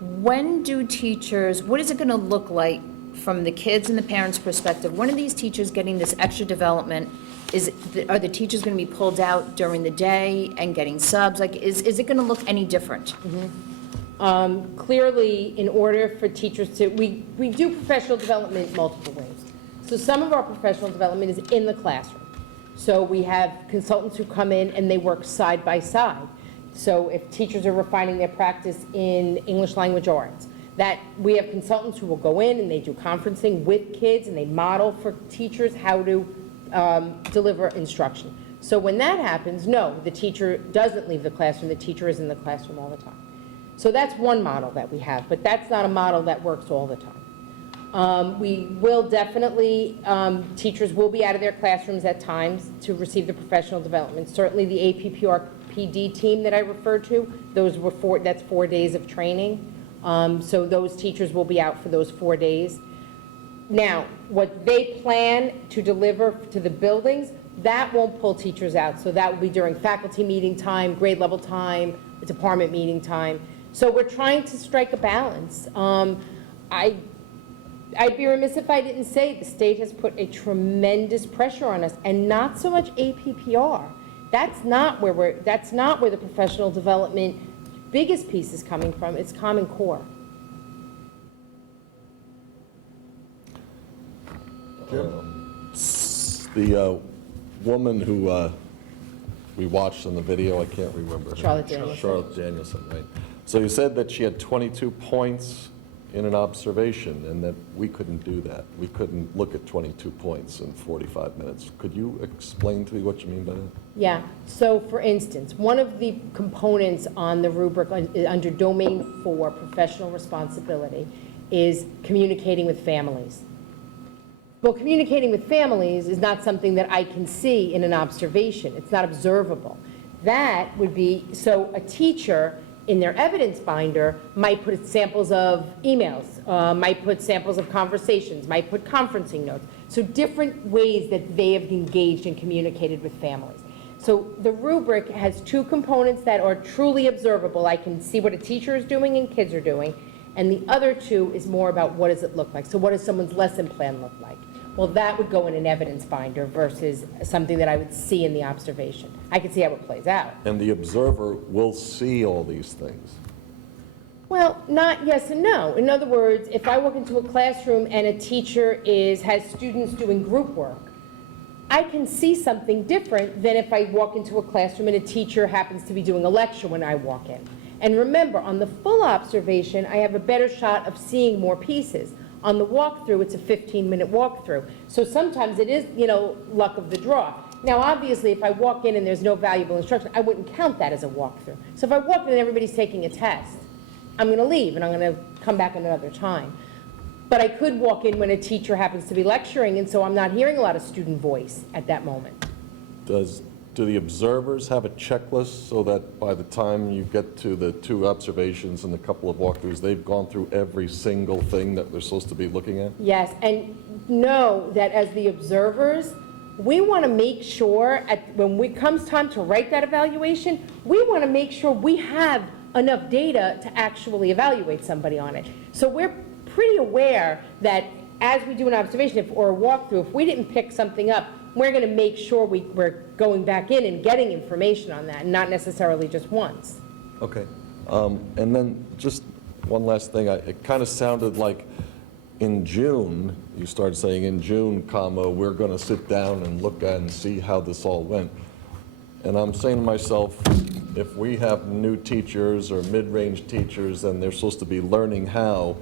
When do teachers, what is it going to look like from the kids and the parents' perspective? When are these teachers getting this extra development? Are the teachers going to be pulled out during the day and getting subs? Like, is it going to look any different? Clearly, in order for teachers to, we do professional development multiple ways. So some of our professional development is in the classroom. So we have consultants who come in and they work side by side. So if teachers are refining their practice in English language arts, that we have consultants who will go in and they do conferencing with kids and they model for teachers how to deliver instruction. So when that happens, no, the teacher doesn't leave the classroom, the teacher is in the classroom all the time. So that's one model that we have, but that's not a model that works all the time. We will definitely, teachers will be out of their classrooms at times to receive the professional development. Certainly the APPRPD team that I referred to, that's 4 days of training. So those teachers will be out for those 4 days. Now, what they plan to deliver to the buildings, that won't pull teachers out. So that will be during faculty meeting time, grade level time, department meeting time. So we're trying to strike a balance. I'd be remiss if I didn't say the state has put a tremendous pressure on us, and not so much APPR. That's not where the professional development biggest piece is coming from. It's Common Core. The woman who we watched in the video, I can't remember. Charlotte Danielson. Charlotte Danielson, right. So you said that she had 22 points in an observation, and that we couldn't do that. We couldn't look at 22 points in 45 minutes. Could you explain to me what you mean by that? Yeah, so for instance, one of the components on the rubric under Domain 4, professional responsibility, is communicating with families. Well, communicating with families is not something that I can see in an observation. It's not observable. That would be, so a teacher in their evidence binder might put samples of emails, might put samples of conversations, might put conferencing notes. So different ways that they have engaged and communicated with families. So the rubric has two components that are truly observable. I can see what a teacher is doing and kids are doing. And the other two is more about what does it look like. So what does someone's lesson plan look like? Well, that would go in an evidence binder versus something that I would see in the observation. I can see how it plays out. And the observer will see all these things. Well, not yes and no. In other words, if I walk into a classroom and a teacher has students doing group work, I can see something different than if I walk into a classroom and a teacher happens to be doing a lecture when I walk in. And remember, on the full observation, I have a better shot of seeing more pieces. On the walkthrough, it's a 15-minute walkthrough. So sometimes it is, luck of the draw. Now, obviously, if I walk in and there's no valuable instruction, I wouldn't count that as a walkthrough. So if I walk in and everybody's taking a test, I'm going to leave and I'm going to come back another time. But I could walk in when a teacher happens to be lecturing, and so I'm not hearing a lot of student voice at that moment. Do the observers have a checklist so that by the time you get to the two observations and a couple of walkthroughs, they've gone through every single thing that they're supposed to be looking at? Yes, and know that as the observers, we want to make sure when it comes time to write that evaluation, we want to make sure we have enough data to actually evaluate somebody on it. So we're pretty aware that as we do an observation or a walkthrough, if we didn't pick something up, we're going to make sure we're going back in and getting information on that, and not necessarily just once. Okay. And then just one last thing. It kind of sounded like in June, you started saying in June, we're going to sit down and look at and see how this all went. And I'm saying to myself, if we have new teachers or mid-range teachers and they're supposed to be learning how,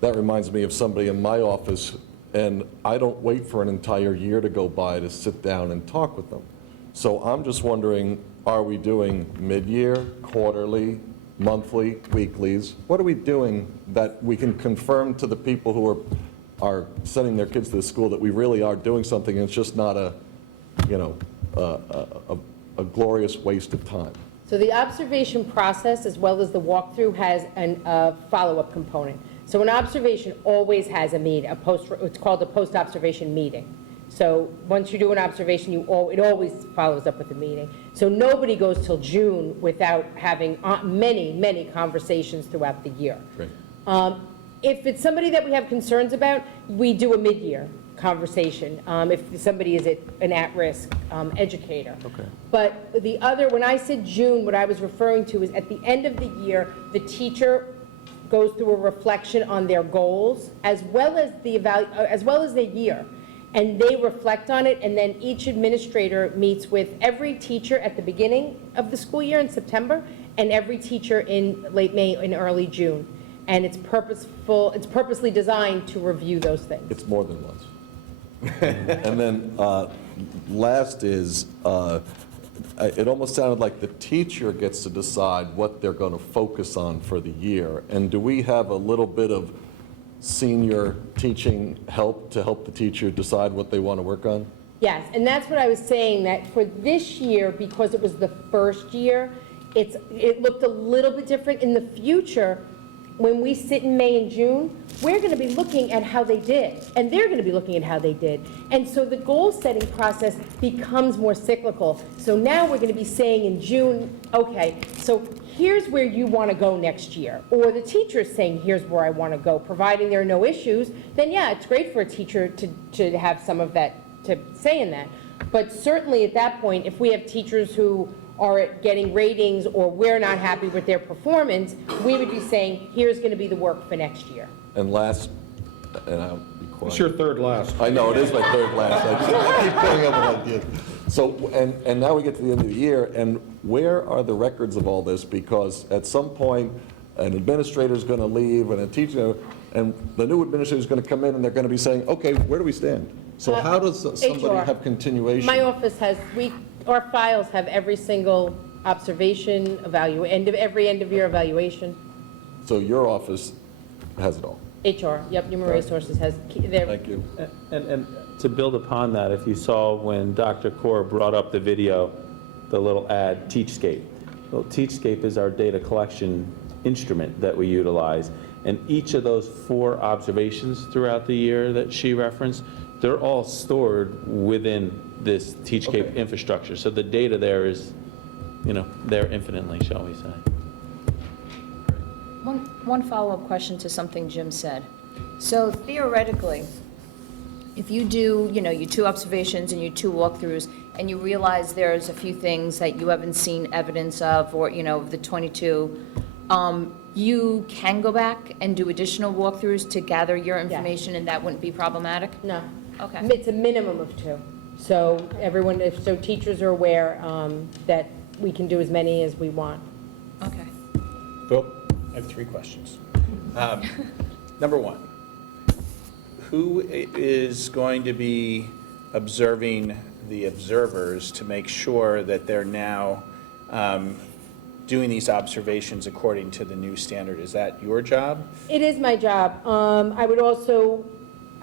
that reminds me of somebody in my office, and I don't wait for an entire year to go by to sit down and talk with them. So I'm just wondering, are we doing mid-year, quarterly, monthly, weeklies? What are we doing that we can confirm to the people who are sending their kids to the school that we really are doing something, and it's just not a glorious waste of time? So the observation process, as well as the walkthrough, has a follow-up component. So an observation always has a meeting, it's called a post-observation meeting. So once you do an observation, it always follows up with a meeting. So nobody goes till June without having many, many conversations throughout the year. Great. If it's somebody that we have concerns about, we do a mid-year conversation, if somebody is an at-risk educator. Okay. But when I said June, what I was referring to is at the end of the year, the teacher goes through a reflection on their goals as well as the year, and they reflect on it. And then each administrator meets with every teacher at the beginning of the school year in September, and every teacher in late May and early June. And it's purposely designed to review those things. It's more than once. And then last is, it almost sounded like the teacher gets to decide what they're going to focus on for the year. And do we have a little bit of senior teaching help to help the teacher decide what they want to work on? Yes, and that's what I was saying, that for this year, because it was the first year, it looked a little bit different. In the future, when we sit in May and June, we're going to be looking at how they did, and they're going to be looking at how they did. And so the goal-setting process becomes more cyclical. So now we're going to be saying in June, okay, so here's where you want to go next year. Or the teacher's saying, here's where I want to go. Providing there are no issues, then yeah, it's great for a teacher to have some of that, to say in that. But certainly at that point, if we have teachers who are getting ratings or we're not happy with their performance, we would be saying, here's going to be the work for next year. And last, and I'll be quiet. It's your third last. I know, it is my third last. I keep coming up with ideas. So, and now we get to the end of the year, and where are the records of all this? Because at some point, an administrator's going to leave, and a teacher, and the new administrator's going to come in, and they're going to be saying, okay, where do we stand? So how does somebody HR. have continuation? My office has, our files have every single observation, every end-of-year evaluation. So your office has it all? HR, yep, Human Resources has, Thank you. And to build upon that, if you saw when Dr. Kaur brought up the video, the little ad, Teachscape. Well, Teachscape is our data collection instrument that we utilize. And each of those 4 observations throughout the year that she referenced, they're all stored within this Teachscape infrastructure. So the data there is, there infinitely, shall we say. One follow-up question to something Jim said. So theoretically, if you do, your 2 observations and your 2 walkthroughs, and you realize there's a few things that you haven't seen evidence of, or, the 22, you can go back and do additional walkthroughs to gather your information, and that wouldn't be problematic? no. Okay. It's a minimum of 2. So so teachers are aware that we can do as many as we want. Okay. Phil, I have 3 questions. Number 1, who is going to be observing the observers to make sure that they're now doing these observations according to the new standard? Is that your job? It is my job. I would also,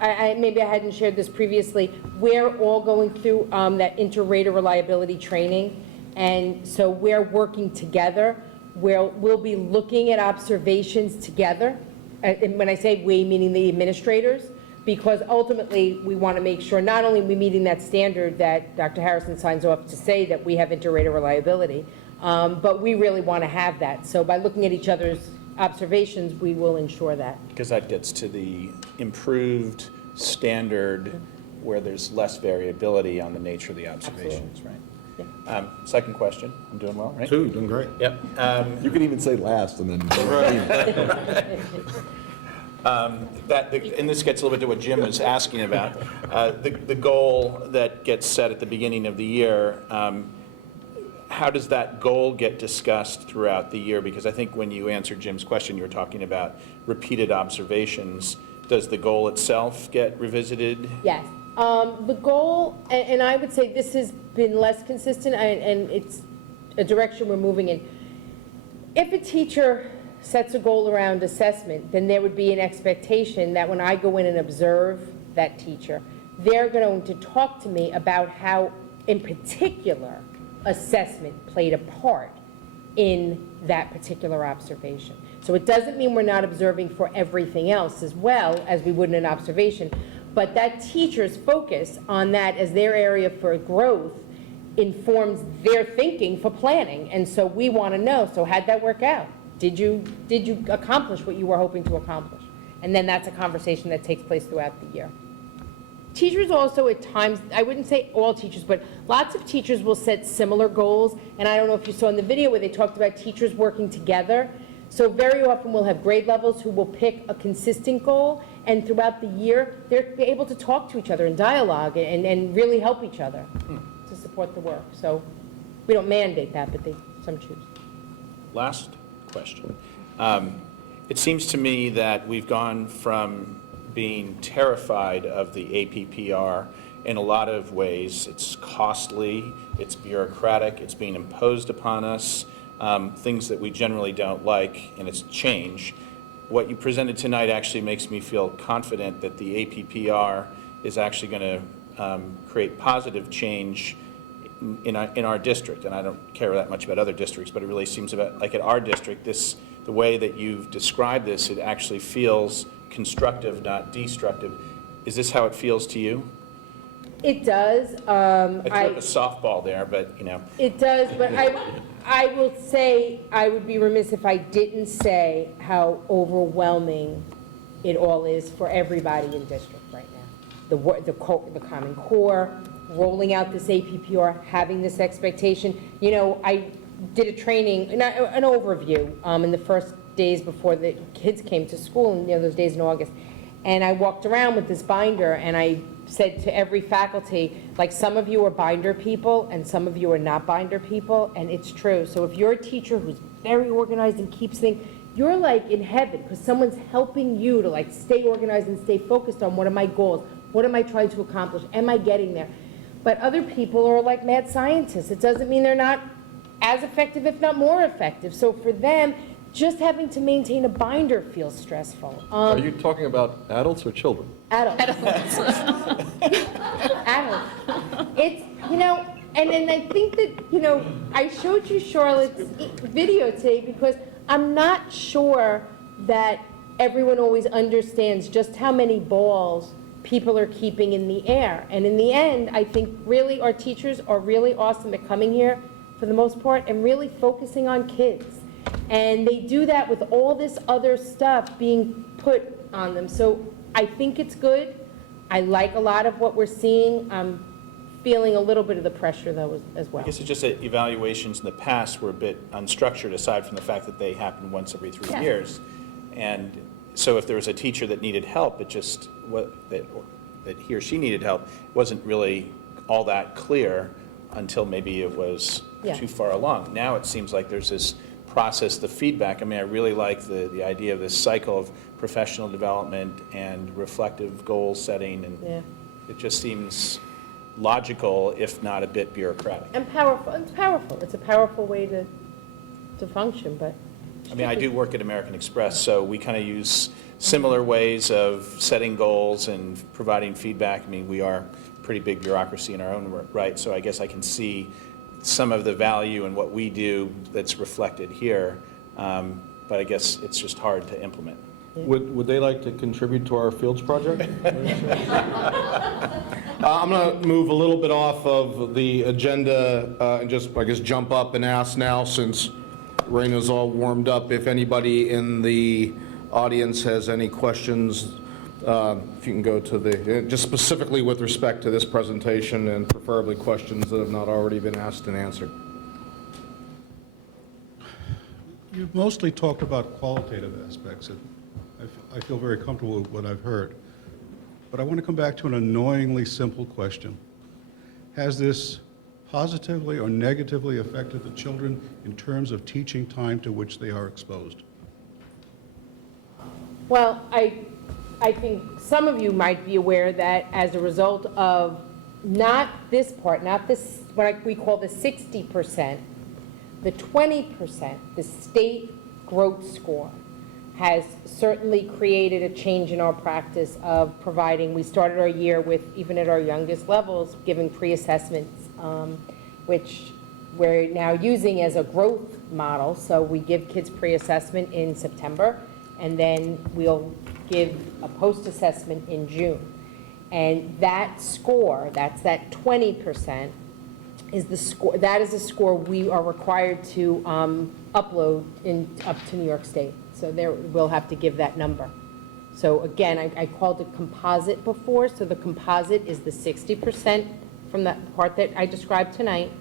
maybe I hadn't shared this previously, we're all going through that inter-rater reliability training, and so we're working together. We'll be looking at observations together, and when I say we, meaning the administrators, because ultimately we want to make sure not only are we meeting that standard that Dr. Harrison signs off to say that we have inter-rater reliability, but we really want to have that. So by looking at each other's observations, we will ensure that. Because that gets to the improved standard where there's less variability on the nature of the observations, right? Yeah. Second question, I'm doing well, right? 2, doing great. Yep. You can even say last and then. And this gets a little bit to what Jim was asking about. The goal that gets set at the beginning of the year, how does that goal get discussed throughout the year? Because I think when you answered Jim's question, you were talking about repeated observations. Does the goal itself get revisited? Yes. The goal, and I would say this has been less consistent, and it's a direction we're moving in. If a teacher sets a goal around assessment, then there would be an expectation that when I go in and observe that teacher, they're going to talk to me about how, in particular, assessment played a part in that particular observation. So it doesn't mean we're not observing for everything else as well as we would in an observation, but that teacher's focus on that as their area for growth informs their thinking for planning. And so we want to know, so how'd that work out? Did you accomplish what you were hoping to accomplish? And then that's a conversation that takes place throughout the year. Teachers also at times, I wouldn't say all teachers, but lots of teachers will set similar goals. And I don't know if you saw in the video where they talked about teachers working together. So very often we'll have grade levels who will pick a consistent goal, and throughout the year, they're able to talk to each other and dialogue and really help each other to support the work. So we don't mandate that, but some choose. Last question. It seems to me that we've gone from being terrified of the APPR in a lot of ways. It's costly, it's bureaucratic, it's being imposed upon us, things that we generally don't like, and it's change. What you presented tonight actually makes me feel confident that the APPR is actually going to create positive change in our district. And I don't care that much about other districts, but it really seems like at our district, this the way that you've described this, it actually feels constructive, not destructive. Is this how it feels to you? It does. I threw up a softball there, but, you know. It does, but I will say, I would be remiss if I didn't say how overwhelming it all is for everybody in district right now. The Common Core, rolling out this APPR, having this expectation. You know, I did a training, an overview in the first days before the kids came to school, and, you know, those days in August. And I walked around with this binder, and I said to every faculty, like, some of you are binder people and some of you are not binder people, and it's true. So if you're a teacher who's very organized and keeps things, you're like in heaven, because someone's helping you to like stay organized and stay focused on what are my goals, what am I trying to accomplish, am I getting there? But other people are like mad scientists. It doesn't mean they're not as effective, if not more effective. So for them, just having to maintain a binder feels stressful. Are you talking about adults or children? Adults. Adults. It's, you know, and I think that, you know, I showed you Charlotte's video today because I'm not sure that everyone always understands just how many balls people are keeping in the air. And in the end, I think really our teachers are really awesome at coming here for the most part and really focusing on kids. And they do that with all this other stuff being put on them. So I think it's good. I like a lot of what we're seeing. I'm feeling a little bit of the pressure, though, as well. I guess it's just that evaluations in the past were a bit unstructured, aside from the fact that they happen once every 3 years. And so if there was a teacher that needed help, it just, that he or she needed help, wasn't really all that clear until maybe it was too far along. Now it seems like there's this process, the feedback. I mean, I really like the idea of this cycle of professional development and reflective goal setting, and it just seems logical, if not a bit bureaucratic. And powerful. It's powerful. It's a powerful way to function, but... I mean, I do work at American Express, so we kind of use similar ways of setting goals and providing feedback. I mean, we are pretty big bureaucracy in our own right, so I guess I can see some of the value in what we do that's reflected here, but I guess it's just hard to implement. Would they like to contribute to our fields project? I'm going to move a little bit off of the agenda and just, I guess, jump up and ask now, since Raina's all warmed up, if anybody in the audience has any questions. If you can go to the, just specifically with respect to this presentation, and preferably questions that have not already been asked and answered. You've mostly talked about qualitative aspects, and I feel very comfortable with what I've heard. But I want to come back to an annoyingly simple question. Has this positively or negatively affected the children in terms of teaching time to which they are exposed? Well, I think some of you might be aware that as a result of not this part, not this, what we call the 60%, the 20%, the state growth score, has certainly created a change in our practice of providing. We started our year with, even at our youngest levels, giving pre-assessments, which we're now using as a growth model. So we give kids pre-assessment in September, and then we'll give a post-assessment in June. And that score, that's that 20%, is the score, that is a score we are required to upload up to New York State. So there, we'll have to give that number. So again, I called it composite before, so the composite is the 60% from that part that I described tonight,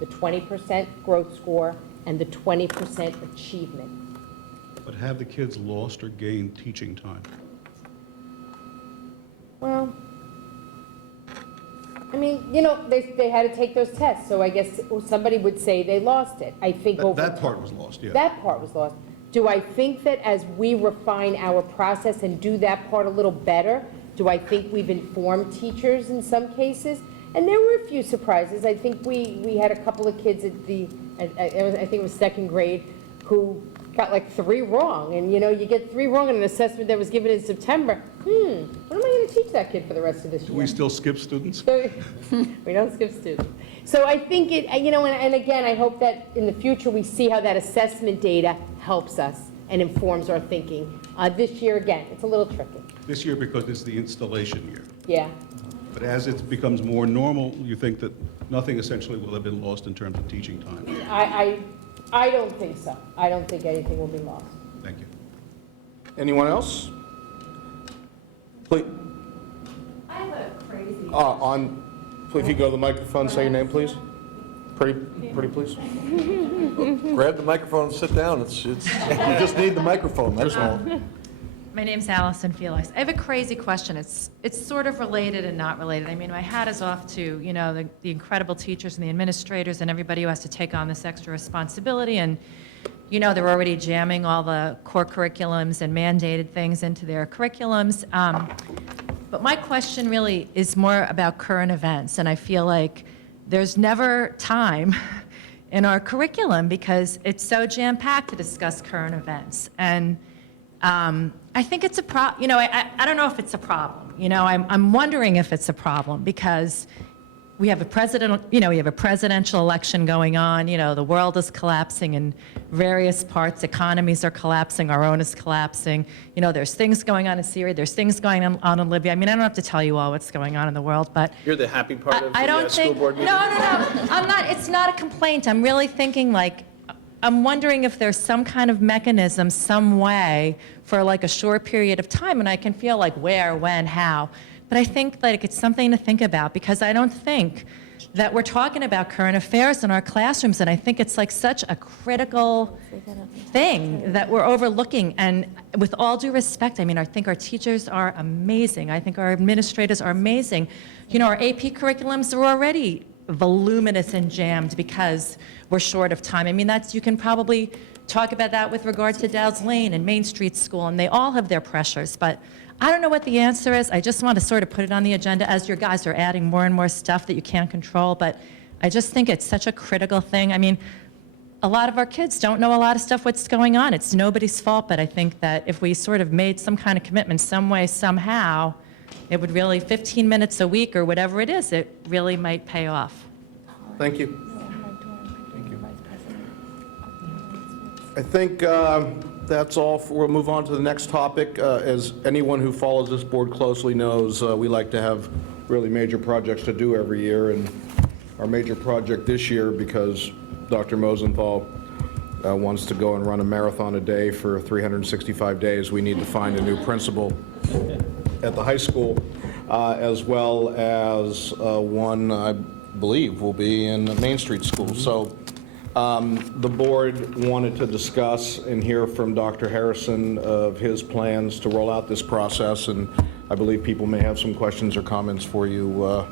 the 20% growth score, and the 20% achievement. But have the kids lost or gained teaching time? Well, I mean, you know, they had to take those tests, so I guess somebody would say they lost it. I think That part was lost, yeah. That part was lost. Do I think that as we refine our process and do that part a little better, do I think we've informed teachers in some cases? And there were a few surprises. I think we had a couple of kids at the, I think it was second grade, who got like 3 wrong. And you know, you get 3 wrong in an assessment that was given in September. What am I going going to teach that kid for the rest of this year. Do we still skip students? So, we don't skip students. So I think it, you know, and again, I hope that in the future we see how that assessment data helps us and informs our thinking. This year, again, it's a little tricky. This year because it's the installation year. Yeah. But as it becomes more normal, you think that nothing essentially will have been lost in terms of teaching time? I don't think so. I don't think anything will be lost. Thank you. Anyone else? Please, I have a crazy. please, if you go to the microphone, say your name, please. Pretty, please. Grab the microphone and sit down. You just need the microphone, that's all. My name's Allison Felix. I have a crazy question. It's sort of related and not related. I mean, my hat is off to, you know, the incredible teachers and the administrators and everybody who has to take on this extra responsibility. And, you know, they're already jamming all the core curriculums and mandated things into their curriculums. But my question really is more about current events. And I feel like there's never time in our curriculum because it's so jam-packed to discuss current events. And I think it's a you know, I don't know if it's a problem. You know, I'm wondering if it's a problem because we have a presidential election going on. You know, the world is collapsing in various parts. Economies are collapsing. Our own is collapsing. You know, there's things going on in Syria. There's things going on in Libya. I mean, I don't have to tell you all what's going on in the world, but You're the happy part of I the don't school think. board meeting? No. I'm not. It's not a complaint. I'm really thinking like. I'm wondering if there's some kind of mechanism, some way for like a short period of time, and I can feel like where, when, how. But I think like it's something to think about because I don't think that we're talking about current affairs in our classrooms, and I think it's like such a critical thing that we're overlooking. And with all due respect, I mean, I think our teachers are amazing. I think our administrators are amazing. You know, our AP curriculums are already voluminous and jammed because we're short of time. I mean, you can probably talk about that with regard to Dowds Lane and Main Street School, and they all have their pressures, but I don't know what the answer is. I just want to sort of put it on the agenda as your guys are adding more and more stuff that you can't control, but I just think it's such a critical thing. I mean, a lot of our kids don't know a lot of stuff what's going on. It's nobody's fault, but I think that if we sort of made some kind of commitment some way, somehow, it would really, 15 minutes a week or whatever it is, it really might pay off. Thank you. I think that's all. We'll move on to the next topic. As anyone who follows this board closely knows, we like to have really major projects to do every year. And our major project this year, because Dr. Mosenthal wants to go and run a marathon a day for 365 days, we need to find a new principal at the high school, as well as one, I believe, will be in Main Street School. So the board wanted to discuss and hear from Dr. Harrison of his plans to roll out this process, and I believe people may have some questions or comments for you,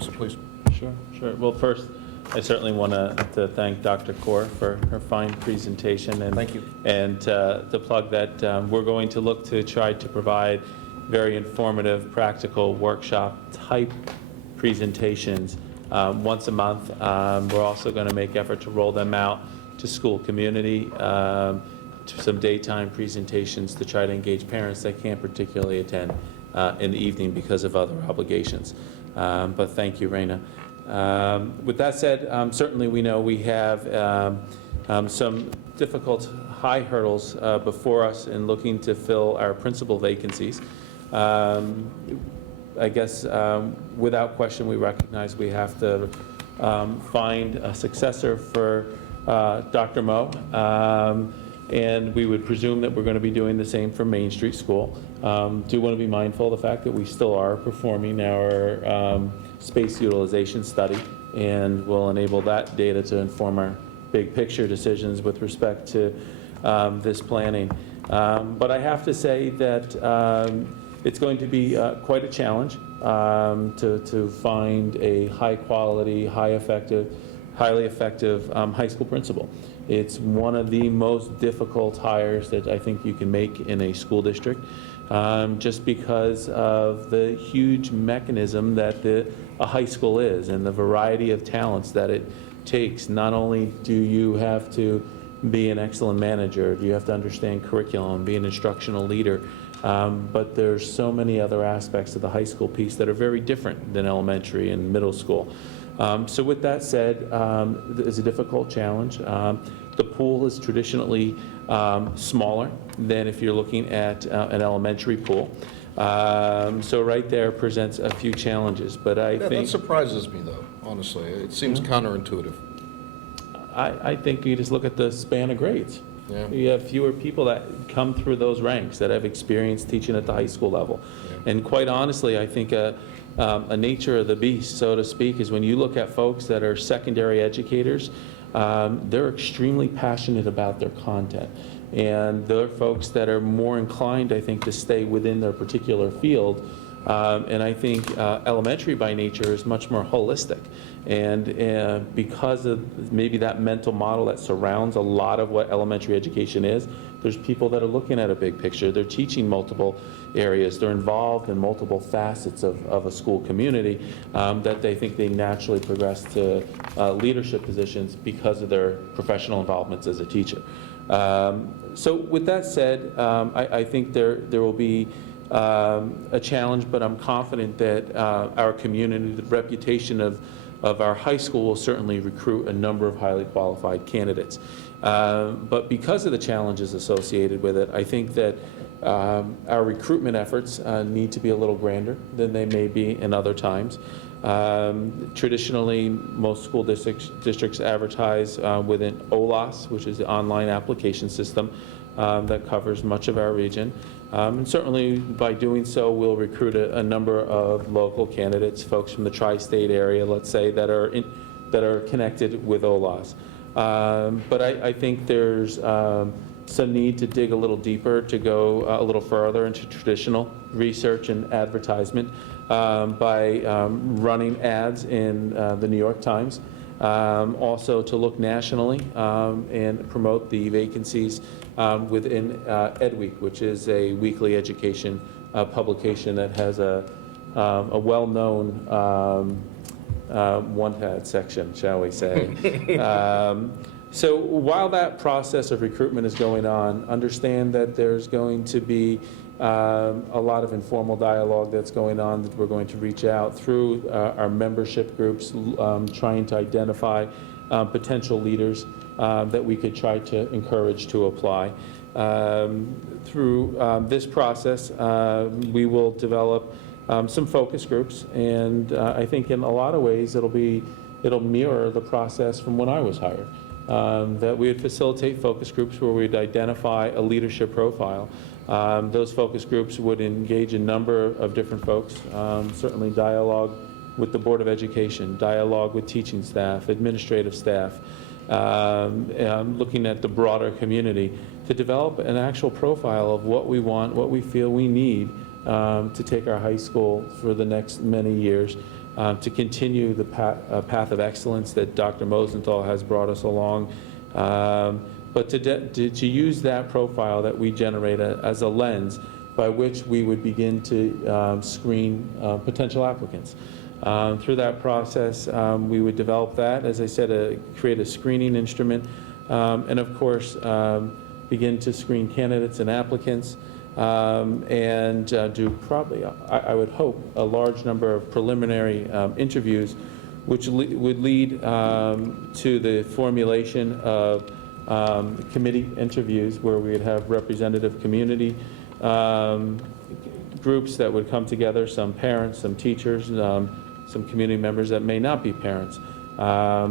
so please. Sure. Well, first, I certainly want to thank Dr. Kaur for her fine presentation. And thank you. And to plug that we're going to look to try to provide very informative, practical workshop-type presentations once a month. We're also going to make effort to roll them out to school community, to some daytime presentations to try to engage parents that can't particularly attend in the evening because of other obligations. But thank you, Raina. With that said, certainly we know we have some difficult high hurdles before us in looking to fill our principal vacancies. I guess without question we recognize we have to find a successor for Dr. Mo, and we would presume that we're going to be doing the same for Main Street School. Do want to be mindful of the fact that we still are performing our space utilization study, and will enable that data to inform our big picture decisions with respect to this planning. But I have to say that it's going to be quite a challenge to find a high quality, highly effective high school principal. It's one of the most difficult hires that I think you can make in a school district, just because of the huge mechanism that a high school is and the variety of talents that it takes. Not only do you have to be an excellent manager. You have to understand curriculum, be an instructional leader. But there's so many other aspects of the high school piece that are very different than elementary and middle school. So with that said, it's a difficult challenge. The pool is traditionally smaller than if you're looking at an elementary pool. So right there presents a few challenges, but I That think... surprises me, though, honestly. It seems counterintuitive. I think you just look at the span of grades. Yeah. You have fewer people that come through those ranks that have experience teaching at the high school level. Yeah. And quite honestly, I think a nature of the beast, so to speak, is when you look at folks that are secondary educators, they're extremely passionate about their content. And they're folks that are more inclined, I think, to stay within their particular field. And I think elementary by nature is much more holistic. And because of maybe that mental model that surrounds a lot of what elementary education is, there's people that are looking at a big picture. They're teaching multiple areas. They're involved in multiple facets of a school community that they think they naturally progress to leadership positions because of their professional involvements as a teacher. So with that said, I think there will be a challenge, but I'm confident that our community, the reputation of our high school will certainly recruit a number of highly qualified candidates. But because of the challenges associated with it, I think that our recruitment efforts need to be a little grander than they may be in other times. Traditionally, most school districts advertise within OLAS, which is the online application system that covers much of our region. And certainly by doing so, we'll recruit a number of local candidates, folks from the tri-state area, let's say, that are connected with OLAS. But I think there's some need to dig a little deeper, to go a little further into traditional research and advertisement by running ads in the New York Times. Also to look nationally and promote the vacancies within Ed Week, which is a weekly education publication that has a well-known one-pad section, shall we say. So while that process of recruitment is going on, understand that there's going to be a lot of informal dialogue that's going on, that we're going to reach out through our membership groups, trying to identify potential leaders that we could try to encourage to apply. Through this process, we will develop some focus groups, and I think in a lot of ways it'll mirror the process from when I was hired. That we would facilitate focus groups where we'd identify a leadership profile. Those focus groups would engage a number of different folks, certainly dialogue with the Board of Education, dialogue with teaching staff, administrative staff, looking at the broader community to develop an actual profile of what we want, what we feel we need to take our high school for the next many years, to continue the path of excellence that Dr. Mosenthal has brought us along, but to use that profile that we generate as a lens by which we would begin to screen potential applicants. Through that process, we would develop that, as I said, create a screening instrument, and of course, begin to screen candidates and applicants, and do probably, I would hope, a large number of preliminary interviews, which would lead to the formulation of committee interviews where we would have representative community groups that would come together, some parents, some teachers, some community members that may not be parents,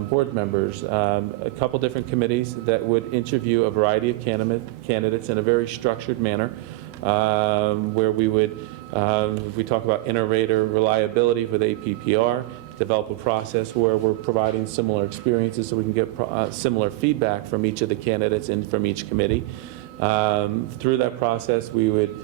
board members, a couple different committees that would interview a variety of candidates in a very structured manner, where we would, if we talk about inter-rater reliability with APPR, develop a process where we're providing similar experiences so we can get similar feedback from each of the candidates and from each committee. Through that process, we would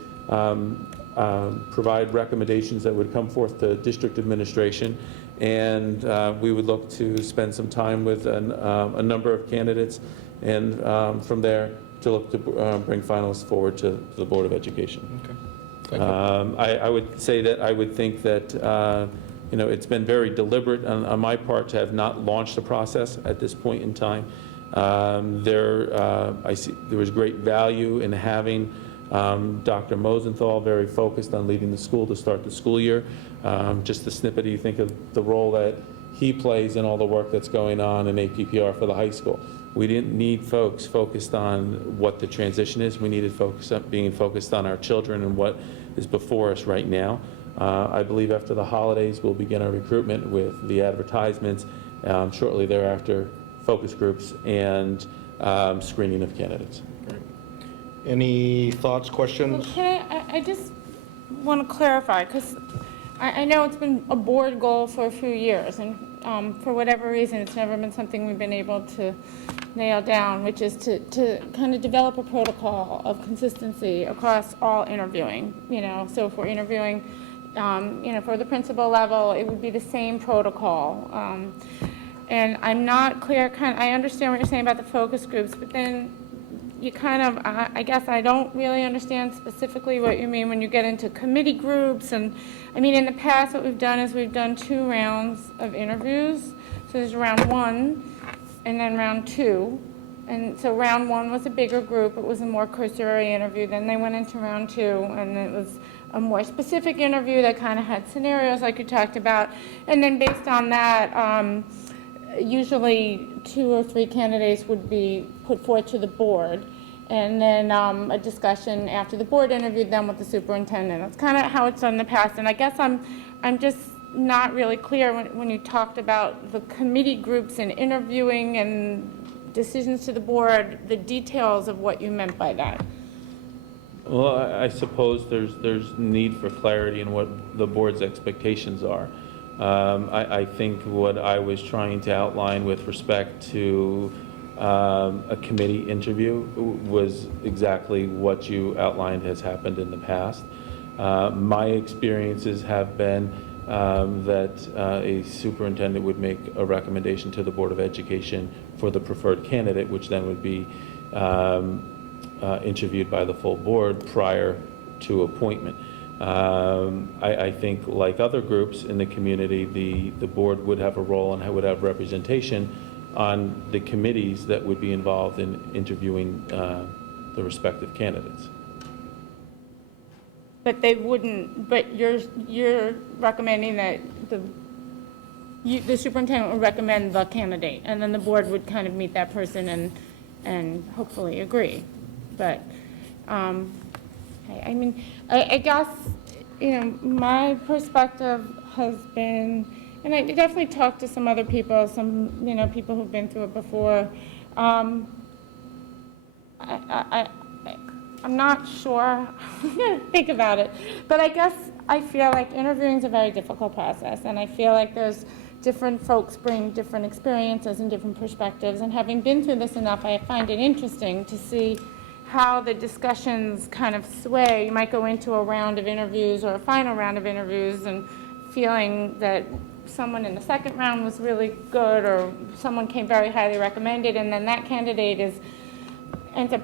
provide recommendations that would come forth to district administration, and we would look to spend some time with a number of candidates, and from there to look to bring finalists forward to the Board of Education. Okay. Thank you. I would say that I would think that it's been very deliberate on my part to have not launched the process at this point in time. I see there was great value in having Dr. Mosenthal very focused on leading the school to start the school year. Just the snippet, you think of the role that he plays in all the work that's going on in APPR for the high school. We didn't need folks focused on what the transition is. We needed folks being focused on our children and what is before us right now. I believe after the holidays, we'll begin our recruitment with the advertisements, shortly thereafter, focus groups, and screening of candidates. Any thoughts, questions? I just want to clarify, because I know it's been a board goal for a few years, and for whatever reason, it's never been something we've been able to nail down, which is to kind of develop a protocol of consistency across all interviewing. So if we're interviewing, for the principal level, it would be the same protocol. And I'm not clear, I understand what you're saying about the focus groups, but then you I guess I don't really understand specifically what you mean when you get into committee groups. And I mean, in the past, what we've done is we've done 2 rounds of interviews. So there's round 1 and then round 2. And so round 1 was a bigger group. It was a more cursory interview. Then they went into round 2, and it was a more specific interview that kind of had scenarios like you talked about. And then based on that, usually 2 or 3 candidates would be put forward to the board, and then a discussion after the board interviewed them with the superintendent. That's kind of how it's done in the past. And I guess I'm just not really clear when you talked about the committee groups and interviewing and decisions to the board, the details of what you meant by that. Well, I suppose there's need for clarity in what the board's expectations are. I think what I was trying to outline with respect to a committee interview was exactly what you outlined has happened in the past. My experiences have been that a superintendent would make a recommendation to the Board of Education for the preferred candidate, which then would be interviewed by the full board prior to appointment. I think, like other groups in the community, the board would have a role and would have representation on the committees that would be involved in interviewing the respective candidates. But they wouldn't. But you're recommending that the superintendent would recommend the candidate, and then the board would kind of meet that person and hopefully agree. But I mean, I guess, my perspective has been, and I definitely talked to some other people, some, people who've been through it before. I'm not sure, think about it, but I guess I feel like interviewing is a very difficult process, and I feel like there's different folks bring different experiences and different perspectives, and having been through this enough, I find it interesting to see how the discussions kind of sway. You might go into a round of interviews or a final round of interviews and feeling that someone in the second round was really good, or someone came very highly recommended, and then that candidate ends up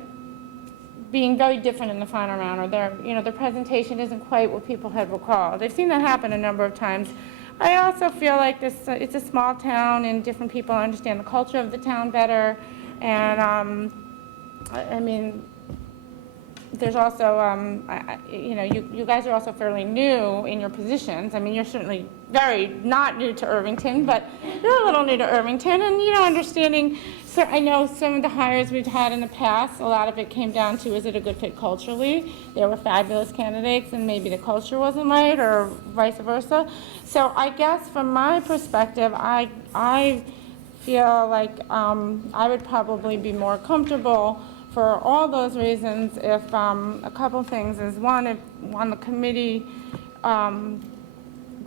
being very different in the final round, or their presentation isn't quite what people had recalled. I've seen that happen a number of times. I also feel like it's a small town, and different people understand the culture of the town better, and I mean, there's also, you guys are also fairly new in your positions. I mean, you're certainly very not new to Irvington, but you're a little new to Irvington, and, understanding, so I know some of the hires we've had in the past, a lot of it came down to, is it a good fit culturally? There were fabulous candidates, and maybe the culture wasn't right, or vice versa. So I guess from my perspective, I feel like I would probably be more comfortable for all those reasons if a couple things is, one, if on the committee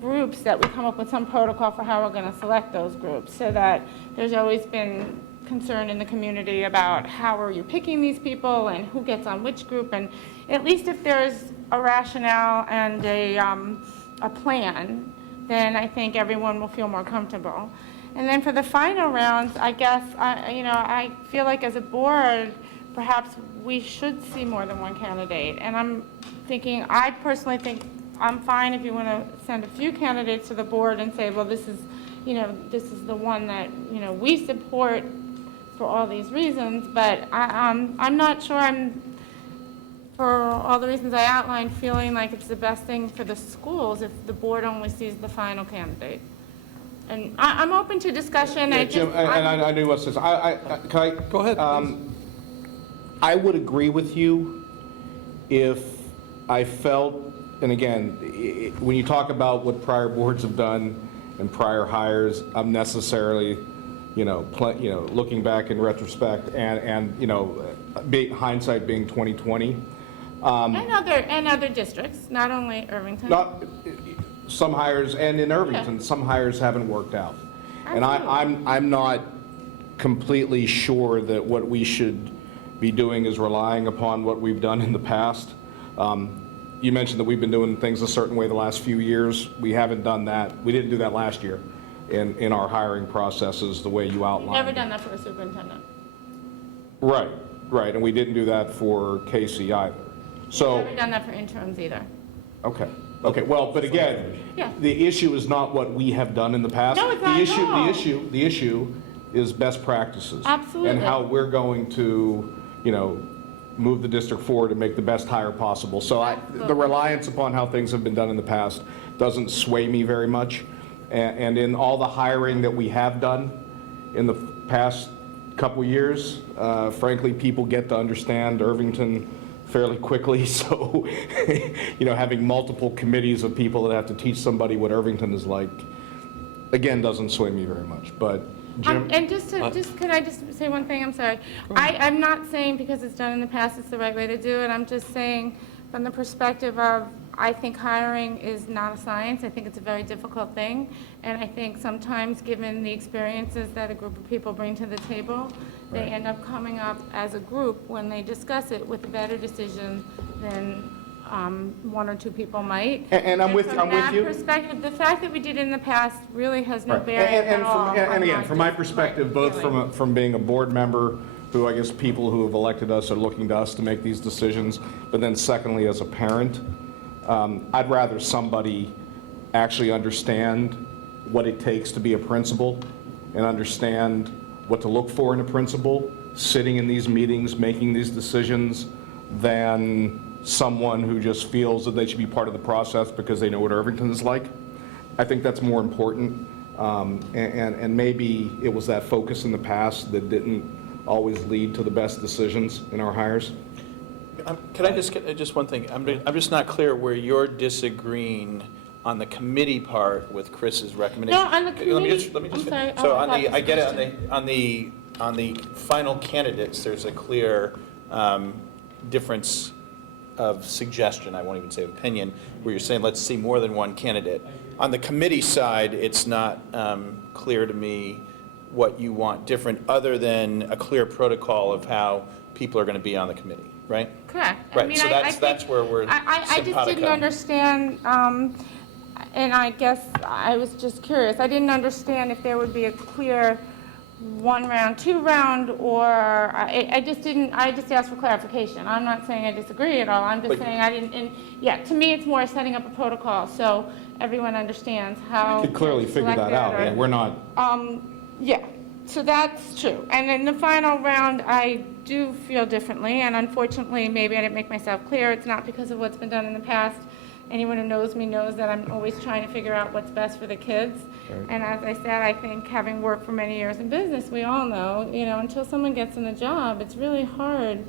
groups that we come up with some protocol for how we're going to select those groups, so that there's always been concern in the community about how are you picking these people and who gets on which group, and at least if there's a rationale and a plan, then I think everyone will feel more comfortable. And then for the final rounds, I guess, I feel like as a board, perhaps we should see more than one candidate. And I personally think I'm fine if you want to send a few candidates to the board and say, well, this is the one that, we support for all these reasons, but I'm not sure for all the reasons I outlined, feeling like it's the best thing for the schools if the board only sees the final candidate. And I'm open to discussion. Yeah, Jim, I knew what this. Can I? Go ahead, I would agree with you if I felt, and again, when you talk about what prior boards have done and prior hires, I'm necessarily, looking back in retrospect and hindsight being 20/20. And other districts, not only Irvington. Not some hires, and in Irvington, Yeah. some hires haven't worked out. And Absolutely. I'm not completely sure that what we should be doing is relying upon what we've done in the past. You mentioned that we've been doing things a certain way the last few years. We haven't done that. We didn't do that last year in our hiring processes the way you outlined. We've never done that for a superintendent. Right, and we didn't do that for Casey either. So. We've never done that for interims either. Okay, well, but again, Yeah. the issue is not what we have done in the past. No, it's not at all. The issue is best practices. Absolutely. And how we're going to, move the district forward and make the best hire possible. So the reliance upon how things have been done in the past doesn't sway me very much. And in all the hiring that we have done in the past couple years, frankly, people get to understand Irvington fairly quickly, so having multiple committees of people that have to teach somebody what Irvington is like, again, doesn't sway me very much. But Jim, And can I just say one thing? I'm sorry. I'm not saying because it's done in the past it's the right way to do it. I'm just saying from the perspective of I think hiring is not a science. I think it's a very difficult thing. And I think sometimes given the experiences that a group of people bring to the table, they end up coming up as a group when they discuss it with a better decision than one or two people might. And I'm with you. From that perspective, the fact that we did it in the past really has no bearing at all. And again, from my perspective, both from being a board member, who I guess people who have elected us are looking to us to make these decisions, but then secondly, as a parent, I'd rather somebody actually understand what it takes to be a principal and understand what to look for in a principal, sitting in these meetings, making these decisions, than someone who just feels that they should be part of the process because they know what Irvington is like. I think that's more important, and maybe it was that focus in the past that didn't always lead to the best decisions in our hires. Could I just get just one thing? I'm just not clear where you're disagreeing on the committee part with Chris's recommendation. No, on the committee. Let me just I'm sorry. So Oh, I get it, on the final candidates, there's a clear difference of suggestion, I won't even say opinion, where you're saying, let's see more than one candidate. On the committee side, it's not clear to me what you want different, other than a clear protocol of how people are going to be on the committee, right? Correct. Right, so that's where we're I just didn't simpatico. understand, and I guess I was just curious. I didn't understand if there would be a clear 1 round, 2 round, or I just asked for clarification. I'm not saying I disagree at all. I'm just saying I didn't, and yeah, to me, it's more setting up a protocol so everyone understands how. You could clearly figure that out. selected or- Yeah, we're not. Yeah, so that's true. And in the final round, I do feel differently, and unfortunately, maybe I didn't make myself clear. It's not because of what's been done in the past. Anyone who knows me knows that I'm always trying to figure out what's best for the kids. Right. And as I said, I think having worked for many years in business, we all know, until someone gets in the job, it's really hard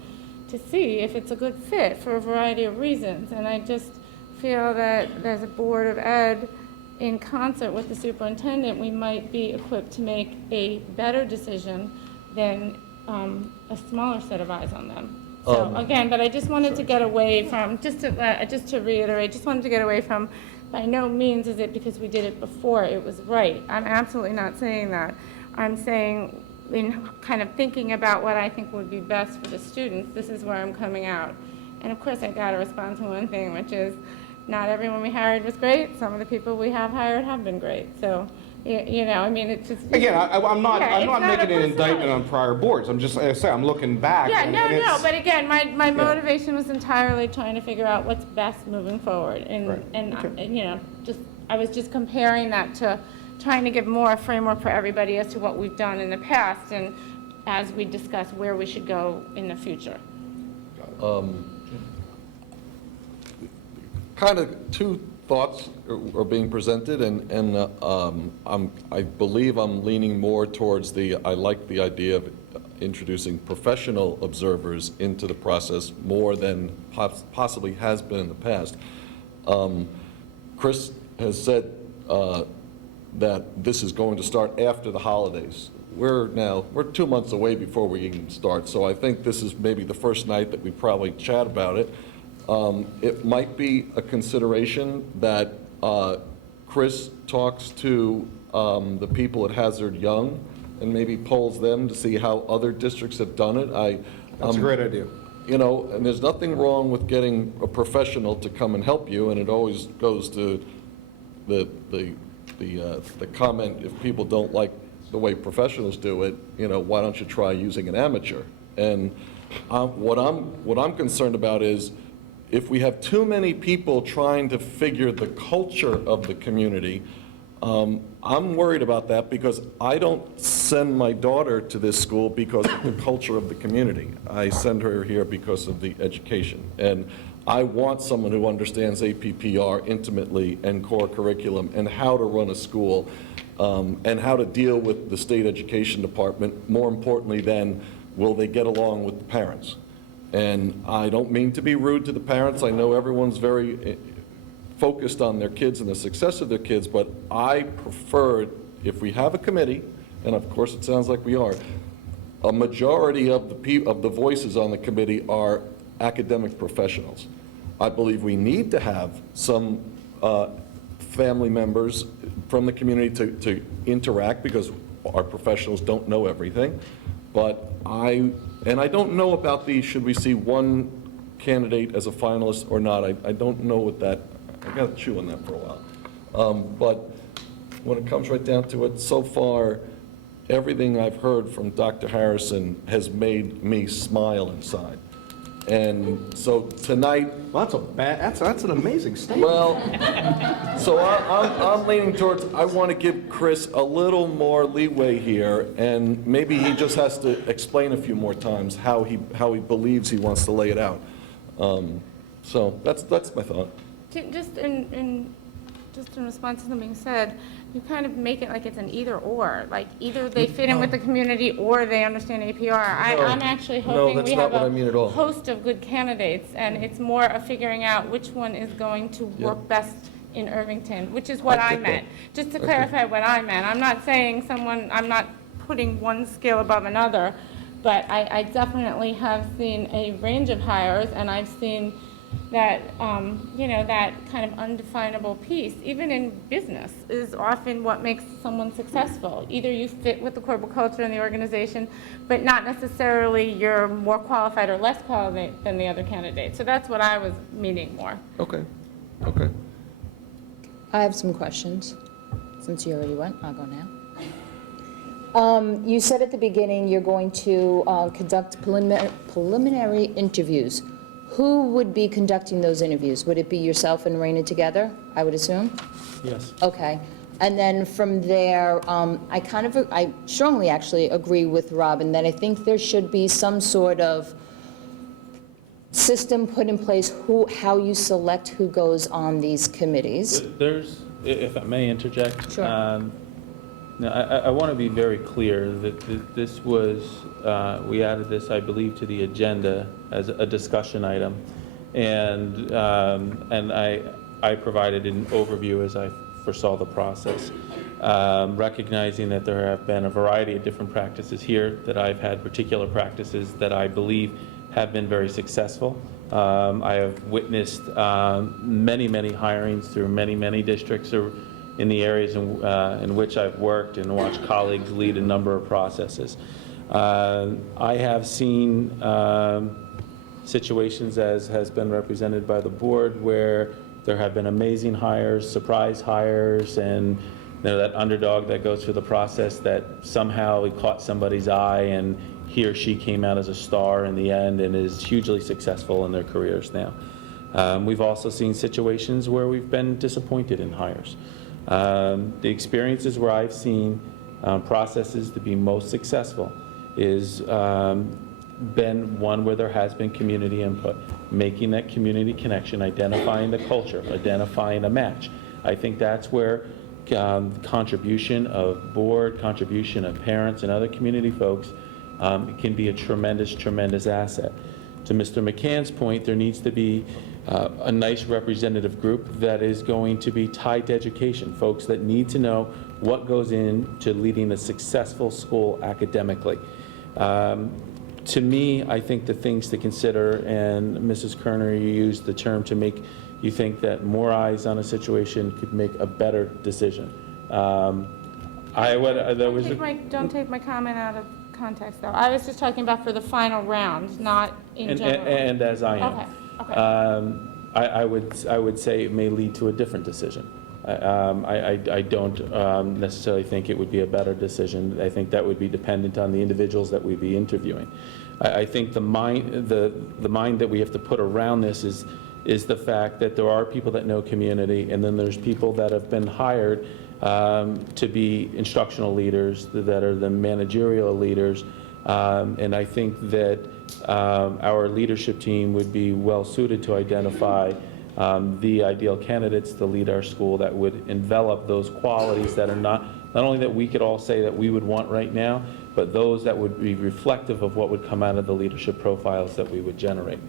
to see if it's a good fit for a variety of reasons. And I just feel that as a Board of Ed, in concert with the superintendent, we might be equipped to make a better decision than a smaller set of eyes on them. So again, but I just wanted to get away from, just to reiterate, just wanted to get away from, by no means is it because we did it before it was right. I'm absolutely not saying that. I'm saying, in kind of thinking about what I think would be best for the students, this is where I'm coming out. And of course, I got to respond to one thing, which is, not everyone we hired was great. Some of the people we have hired have been great. So, I mean, it's just. Again, I'm not making an a indictment on prior boards. I'm just, like I say, I'm looking back. Yeah, and no, it's- but again, my motivation was entirely trying to figure out what's best moving forward. And, Right. and I was just comparing that to trying to give more a framework for everybody as to what we've done in the past. And as we discuss where we should go in the future. Kind of two thoughts are being presented, and I believe I'm leaning more towards I like the idea of introducing professional observers into the process more than possibly has been in the past. Chris has said that this is going to start after the holidays. We're 2 months away before we even start, so I think this is maybe the first night that we probably chat about it. It might be a consideration that Chris talks to the people at Hazard Young and maybe polls them to see how other districts have done it. That's a great idea. You know, and there's nothing wrong with getting a professional to come and help you, and it always goes to the comment, if people don't like the way professionals do it, you know, why don't you try using an amateur? And what I'm concerned about is if we have too many people trying to figure the culture of the community, I'm worried about that because I don't send my daughter to this school because of the culture of the community. I send her here because of the education. And I want someone who understands APPR intimately and core curriculum and how to run a school and how to deal with the state education department, more importantly than will they get along with the parents. And I don't mean to be rude to the parents. I know everyone's very focused on their kids and the success of their kids, but I prefer, if we have a committee, and of course it sounds like we are, a majority of the voices on the committee are academic professionals. I believe we need to have some family members from the community to interact because our professionals don't know everything. But I don't know about should we see one candidate as a finalist or not. I don't know what that, I got to chew on that for a while. But when it comes right down to it, so far, everything I've heard from Dr. Harrison has made me smile inside. And so tonight... Well, that's an amazing statement. Well, so I'm leaning towards, I want to give Chris a little more leeway here, and maybe he just has to explain a few more times how he believes he wants to lay it out. So that's my thought. Just in response to something said, you kind of make it like it's an either or, like either they fit in with the community or they understand APR. I'm actually hoping we have a host of good candidates, and it's more of figuring out which one is going to work best in Irvington, which is what I meant. Just to clarify what I meant, I'm not saying I'm not putting one skill above another, but I definitely have seen a range of hires, and I've seen that, that kind of undefinable piece, even in business, is often what makes someone successful. Either you fit with the corporate culture and the organization, but not necessarily you're more qualified or less qualified than the other candidate. So that's what I was meaning more. Okay. I have some questions. Since you already went, I'll go now. You said at the beginning you're going to conduct preliminary interviews. Who would be conducting those interviews? Would it be yourself and Raina together, I would assume? Yes. Okay. And then from there, I strongly actually agree with Robin that I think there should be some sort of system put in place how you select who goes on these committees. There's, if I may interject. Sure. Now, I want to be very clear that this was, we added this, I believe, to the agenda as a discussion item, and I provided an overview as I foresaw the process, recognizing that there have been a variety of different practices here, that I've had particular practices that I believe have been very successful. I have witnessed many hirings through many districts in the areas in which I've worked and watched colleagues lead a number of processes. I have seen situations, as has been represented by the board, where there have been amazing hires, surprise hires, and that underdog that goes through the process that somehow he caught somebody's eye and he or she came out as a star in the end and is hugely successful in their careers now. We've also seen situations where we've been disappointed in hires. The experiences where I've seen processes to be most successful is been one where there has been community input, making that community connection, identifying the culture, identifying a match. I think that's where contribution of board, contribution of parents and other community folks can be a tremendous, tremendous asset. To Mr. McCann's point, there needs to be a nice representative group that is going to be tied to education, folks that need to know what goes into leading a successful school academically. To me, I think the things to consider, and Mrs. Kerner, you used the term to make you think that more eyes on a situation could make a better decision. Don't take my comment out of context, though. I was just talking about for the final round, not in general. And as I am. Okay. I would say it may lead to a different decision. I don't necessarily think it would be a better decision. I think that would be dependent on the individuals that we'd be interviewing. I think the mind that we have to put around this is the fact that there are people that know community, and then there's people that have been hired to be instructional leaders, that are the managerial leaders, and I think that our leadership team would be well suited to identify the ideal candidates to lead our school that would envelop those qualities that are not only that we could all say that we would want right now, but those that would be reflective of what would come out of the leadership profiles that we would generate.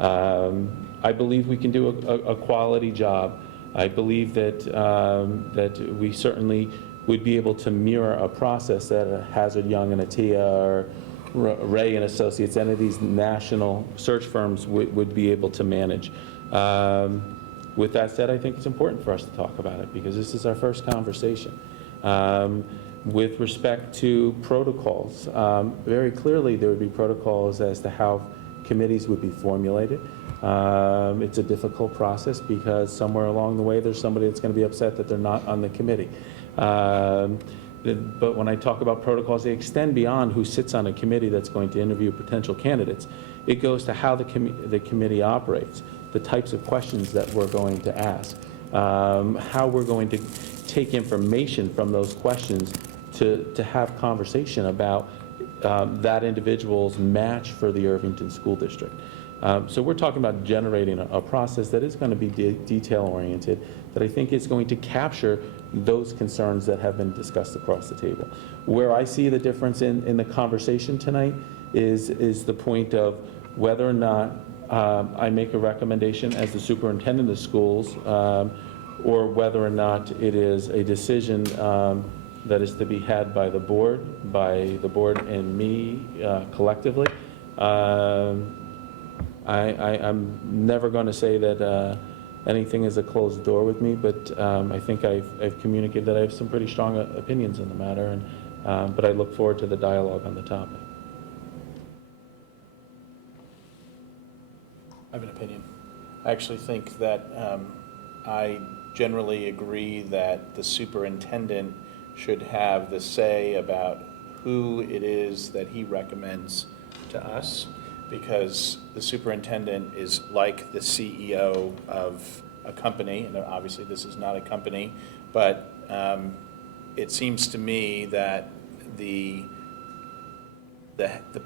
I believe we can do a quality job. I believe that we certainly would be able to mirror a process that a Hazard Young and Attia or Ray and Associates, any of these national search firms would be able to manage. With that said, I think it's important for us to talk about it because this is our first conversation. With respect to protocols, very clearly there would be protocols as to how committees would be formulated. It's a difficult process because somewhere along the way there's somebody that's going to be upset that they're not on the committee. But when I talk about protocols, they extend beyond who sits on a committee that's going to interview potential candidates. It goes to how the committee operates, the types of questions that we're going to ask, how we're going to take information from those questions to have conversation about that individual's match for the Irvington School District. So we're talking about generating a process that is going to be detail-oriented, that I think is going to capture those concerns that have been discussed across the table. Where I see the difference in the conversation tonight is the point of whether or not I make a recommendation as the superintendent of schools, or whether or not it is a decision that is to be had by the board and me collectively. I'm never going to say that anything is a closed door with me, but I think I've communicated that I have some pretty strong opinions in the matter, but I look forward to the dialogue on the topic. I have an opinion. I actually think that I generally agree that the superintendent should have the say about who it is that he recommends to us, because the superintendent is like the CEO of a company, and obviously this is not a company, but it seems to me that the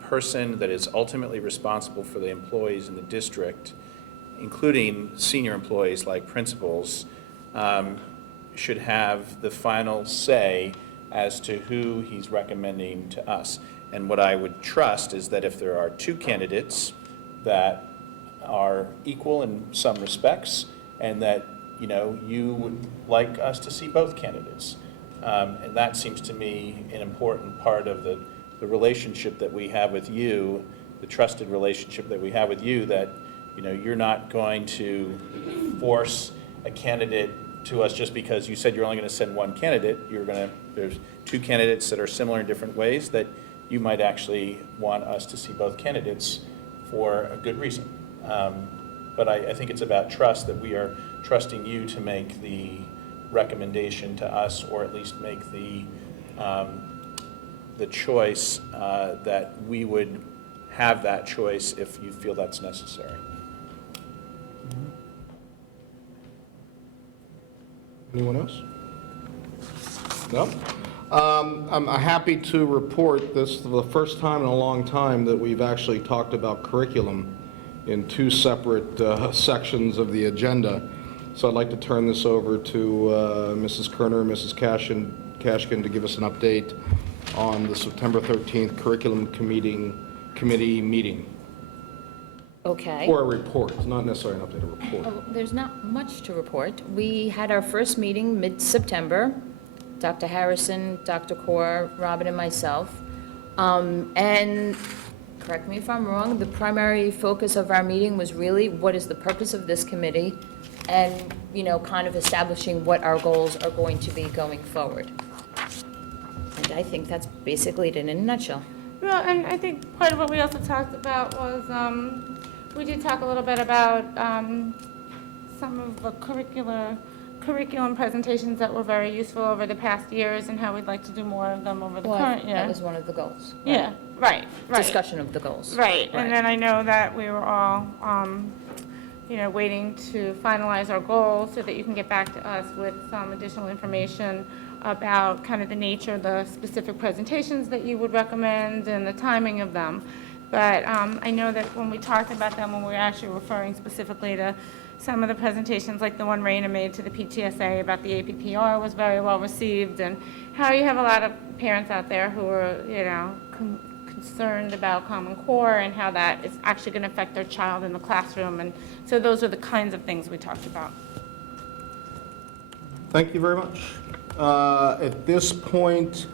person that is ultimately responsible for the employees in the district, including senior employees like principals, should have the final say as to who he's recommending to us. And what I would trust is that if there are two candidates that are equal in some respects, and that you would like us to see both candidates, and that seems to me an important part of the relationship that we have with you, the trusted relationship that we have with you, that you're not going to force a candidate to us just because you said you're only going to send one candidate. There's two candidates that are similar in different ways that you might actually want us to see both candidates for a good reason. But I think it's about trust, that we are trusting you to make the recommendation to us, or at least make the choice, that we would have that choice if you feel that's necessary. Anyone else? No? I'm happy to report this is the first time in a long time that we've actually talked about curriculum in two separate sections of the agenda. So I'd like to turn this over to Mrs. Kerner and Mrs. Kashkin to give us an update on the September 13th Curriculum Committee meeting. Okay. Or a report, not necessarily an update, a report. Oh, there's not much to report. We had our first meeting mid-September, Dr. Harrison, Dr. Kaur, Robin, and myself. And correct me if I'm wrong, the primary focus of our meeting was really what is the purpose of this committee and, you know, kind of establishing what our goals are going to be going forward. And I think that's basically it in a nutshell. Well, and I think part of what we also talked about was, we did talk a little bit about some of the curriculum presentations that were very useful over the past years and how we'd like to do more of them over the current year. That was one of the goals. Right? Yeah, right. Discussion of the goals. Right, and then I know that we were all, waiting to finalize our goals so that you can get back to us with some additional information about kind of the nature of the specific presentations that you would recommend and the timing of them. But I know that when we talked about them, when we were actually referring specifically to some of the presentations, like the one Raina made to the PTSA about the APPR was very well received, and how you have a lot of parents out there who are, concerned about Common Core and how that is actually going to affect their child in the classroom. And so those are the kinds of things we talked about. Thank you very much. At this point,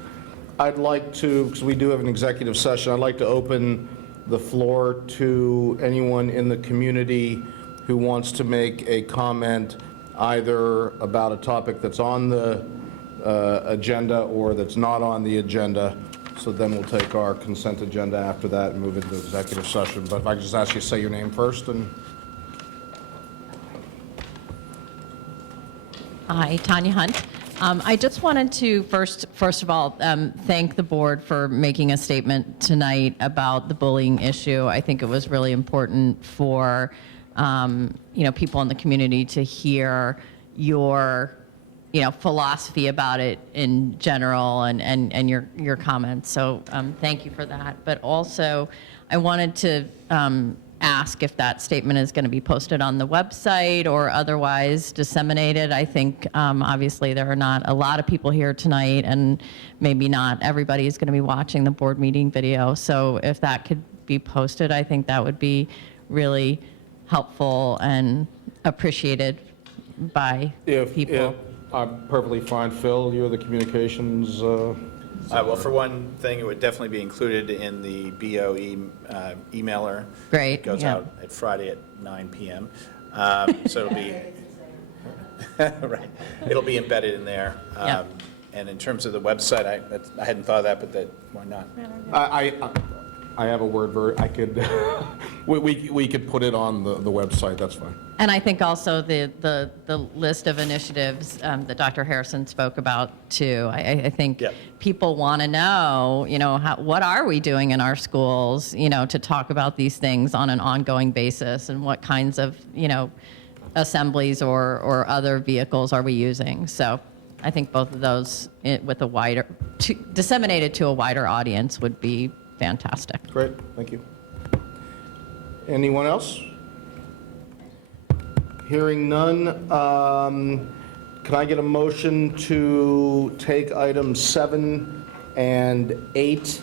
I'd like to, because we do have an executive session, I'd like to open the floor to anyone in the community who wants to make a comment either about a topic that's on the agenda or that's not on the agenda. So then we'll take our consent agenda after that and move into executive session. But if I could just ask you to say your name first and... Hi, Tanya Hunt. I just wanted to first of all, thank the board for making a statement tonight about the bullying issue. I think it was really important for, people in the community to hear your, philosophy about it in general and your comments. So thank you for that. But also, I wanted to ask if that statement is going to be posted on the website or otherwise disseminated. I think obviously there are not a lot of people here tonight, and maybe not everybody is going to be watching the board meeting video. So if that could be posted, I think that would be really helpful and appreciated by people. I'm perfectly fine. Phil, you're the communications... Well, for one thing, it would definitely be included in the BOE emailer. Great. It goes yeah. out at Friday at 9 p.m. So it'll be right. It'll be embedded in there. Yep. And in terms of the website, I hadn't thought of that, but why not? I have a word. I could we could put it on the website. That's fine. And I think also the list of initiatives that Dr. Harrison spoke about too. I think people want to know, what are we doing in our schools, to talk about these things on an ongoing basis, and what kinds of, assemblies or other vehicles are we using. So I think both of those with a wider, disseminated to a wider audience would be fantastic. Great, thank you. Anyone else? Hearing none, can I get a motion to take items 7 and 8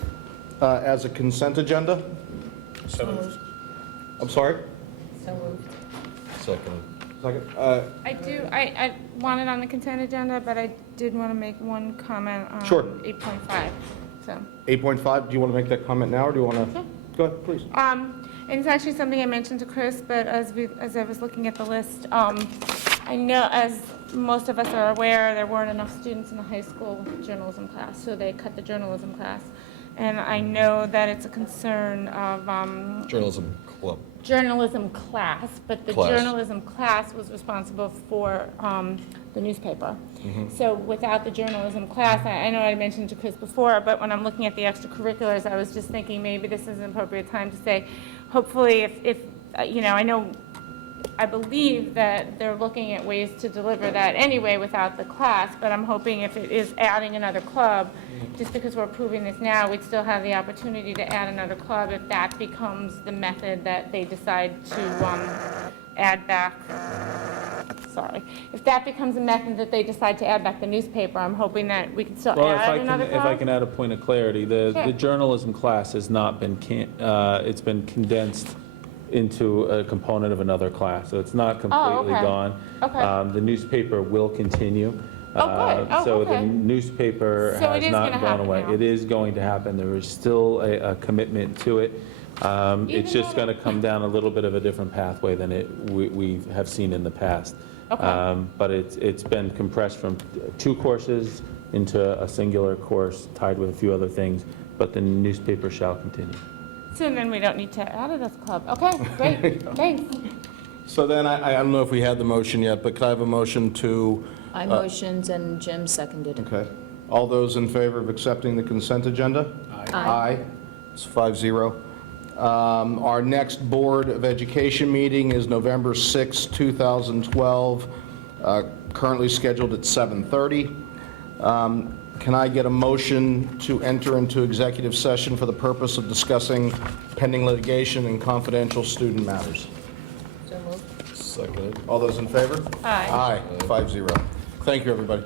as a consent agenda? So moved. I'm sorry? So moved. Second. Second. I want it on the consent agenda, but I did want to make one comment on Sure. 8.5. So. 8.5, do you want to make that comment now, or do you want to? Sure. Go ahead, please. And it's actually something I mentioned to Chris, but as I was looking at the list, I know, as most of us are aware, there weren't enough students in the high school journalism class, so they cut the journalism class. And I know that it's a concern of Journalism club. journalism class, but the journalism class was responsible for the newspaper. So without the journalism class, I know I mentioned to Chris before, but when I'm looking at the extracurriculars, I was just thinking maybe this is an appropriate time to say, hopefully if I know I believe that they're looking at ways to deliver that anyway without the class, but I'm hoping if it is adding another club, just because we're approving this now, we'd still have the opportunity to add another club if that becomes the method that they decide to add back. Sorry. If that becomes a method that they decide to add back the newspaper, I'm hoping that we can still Well, add another club. if I can add a point of clarity, the Sure. journalism class has not been, it's been condensed into a component of another class, so it's not completely okay. gone. Okay. The newspaper will continue. Oh, good. Oh, So the okay. newspaper So it has is not gonna gone happen away. now. It is going to happen. There is still a commitment to it. It's just going to come down a little bit of a different pathway than we have seen in the past. Okay. But it's been compressed from 2 courses into a singular course tied with a few other things, but the newspaper shall continue. So then we don't need to add another club. Okay, great, thanks. So then, I don't know if we had the motion yet, but could I have a motion to, I motioned and Jim seconded. okay. All those in favor of accepting the consent agenda? Aye. It's 5-0. Our next Board of Education meeting is November 6, 2012, currently scheduled at 7:30. Can I get a motion to enter into executive session for the purpose of discussing pending litigation and confidential student matters? So moved. Seconded. All those in favor? Aye. Aye, 5-0. Thank you, everybody.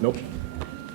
Nope.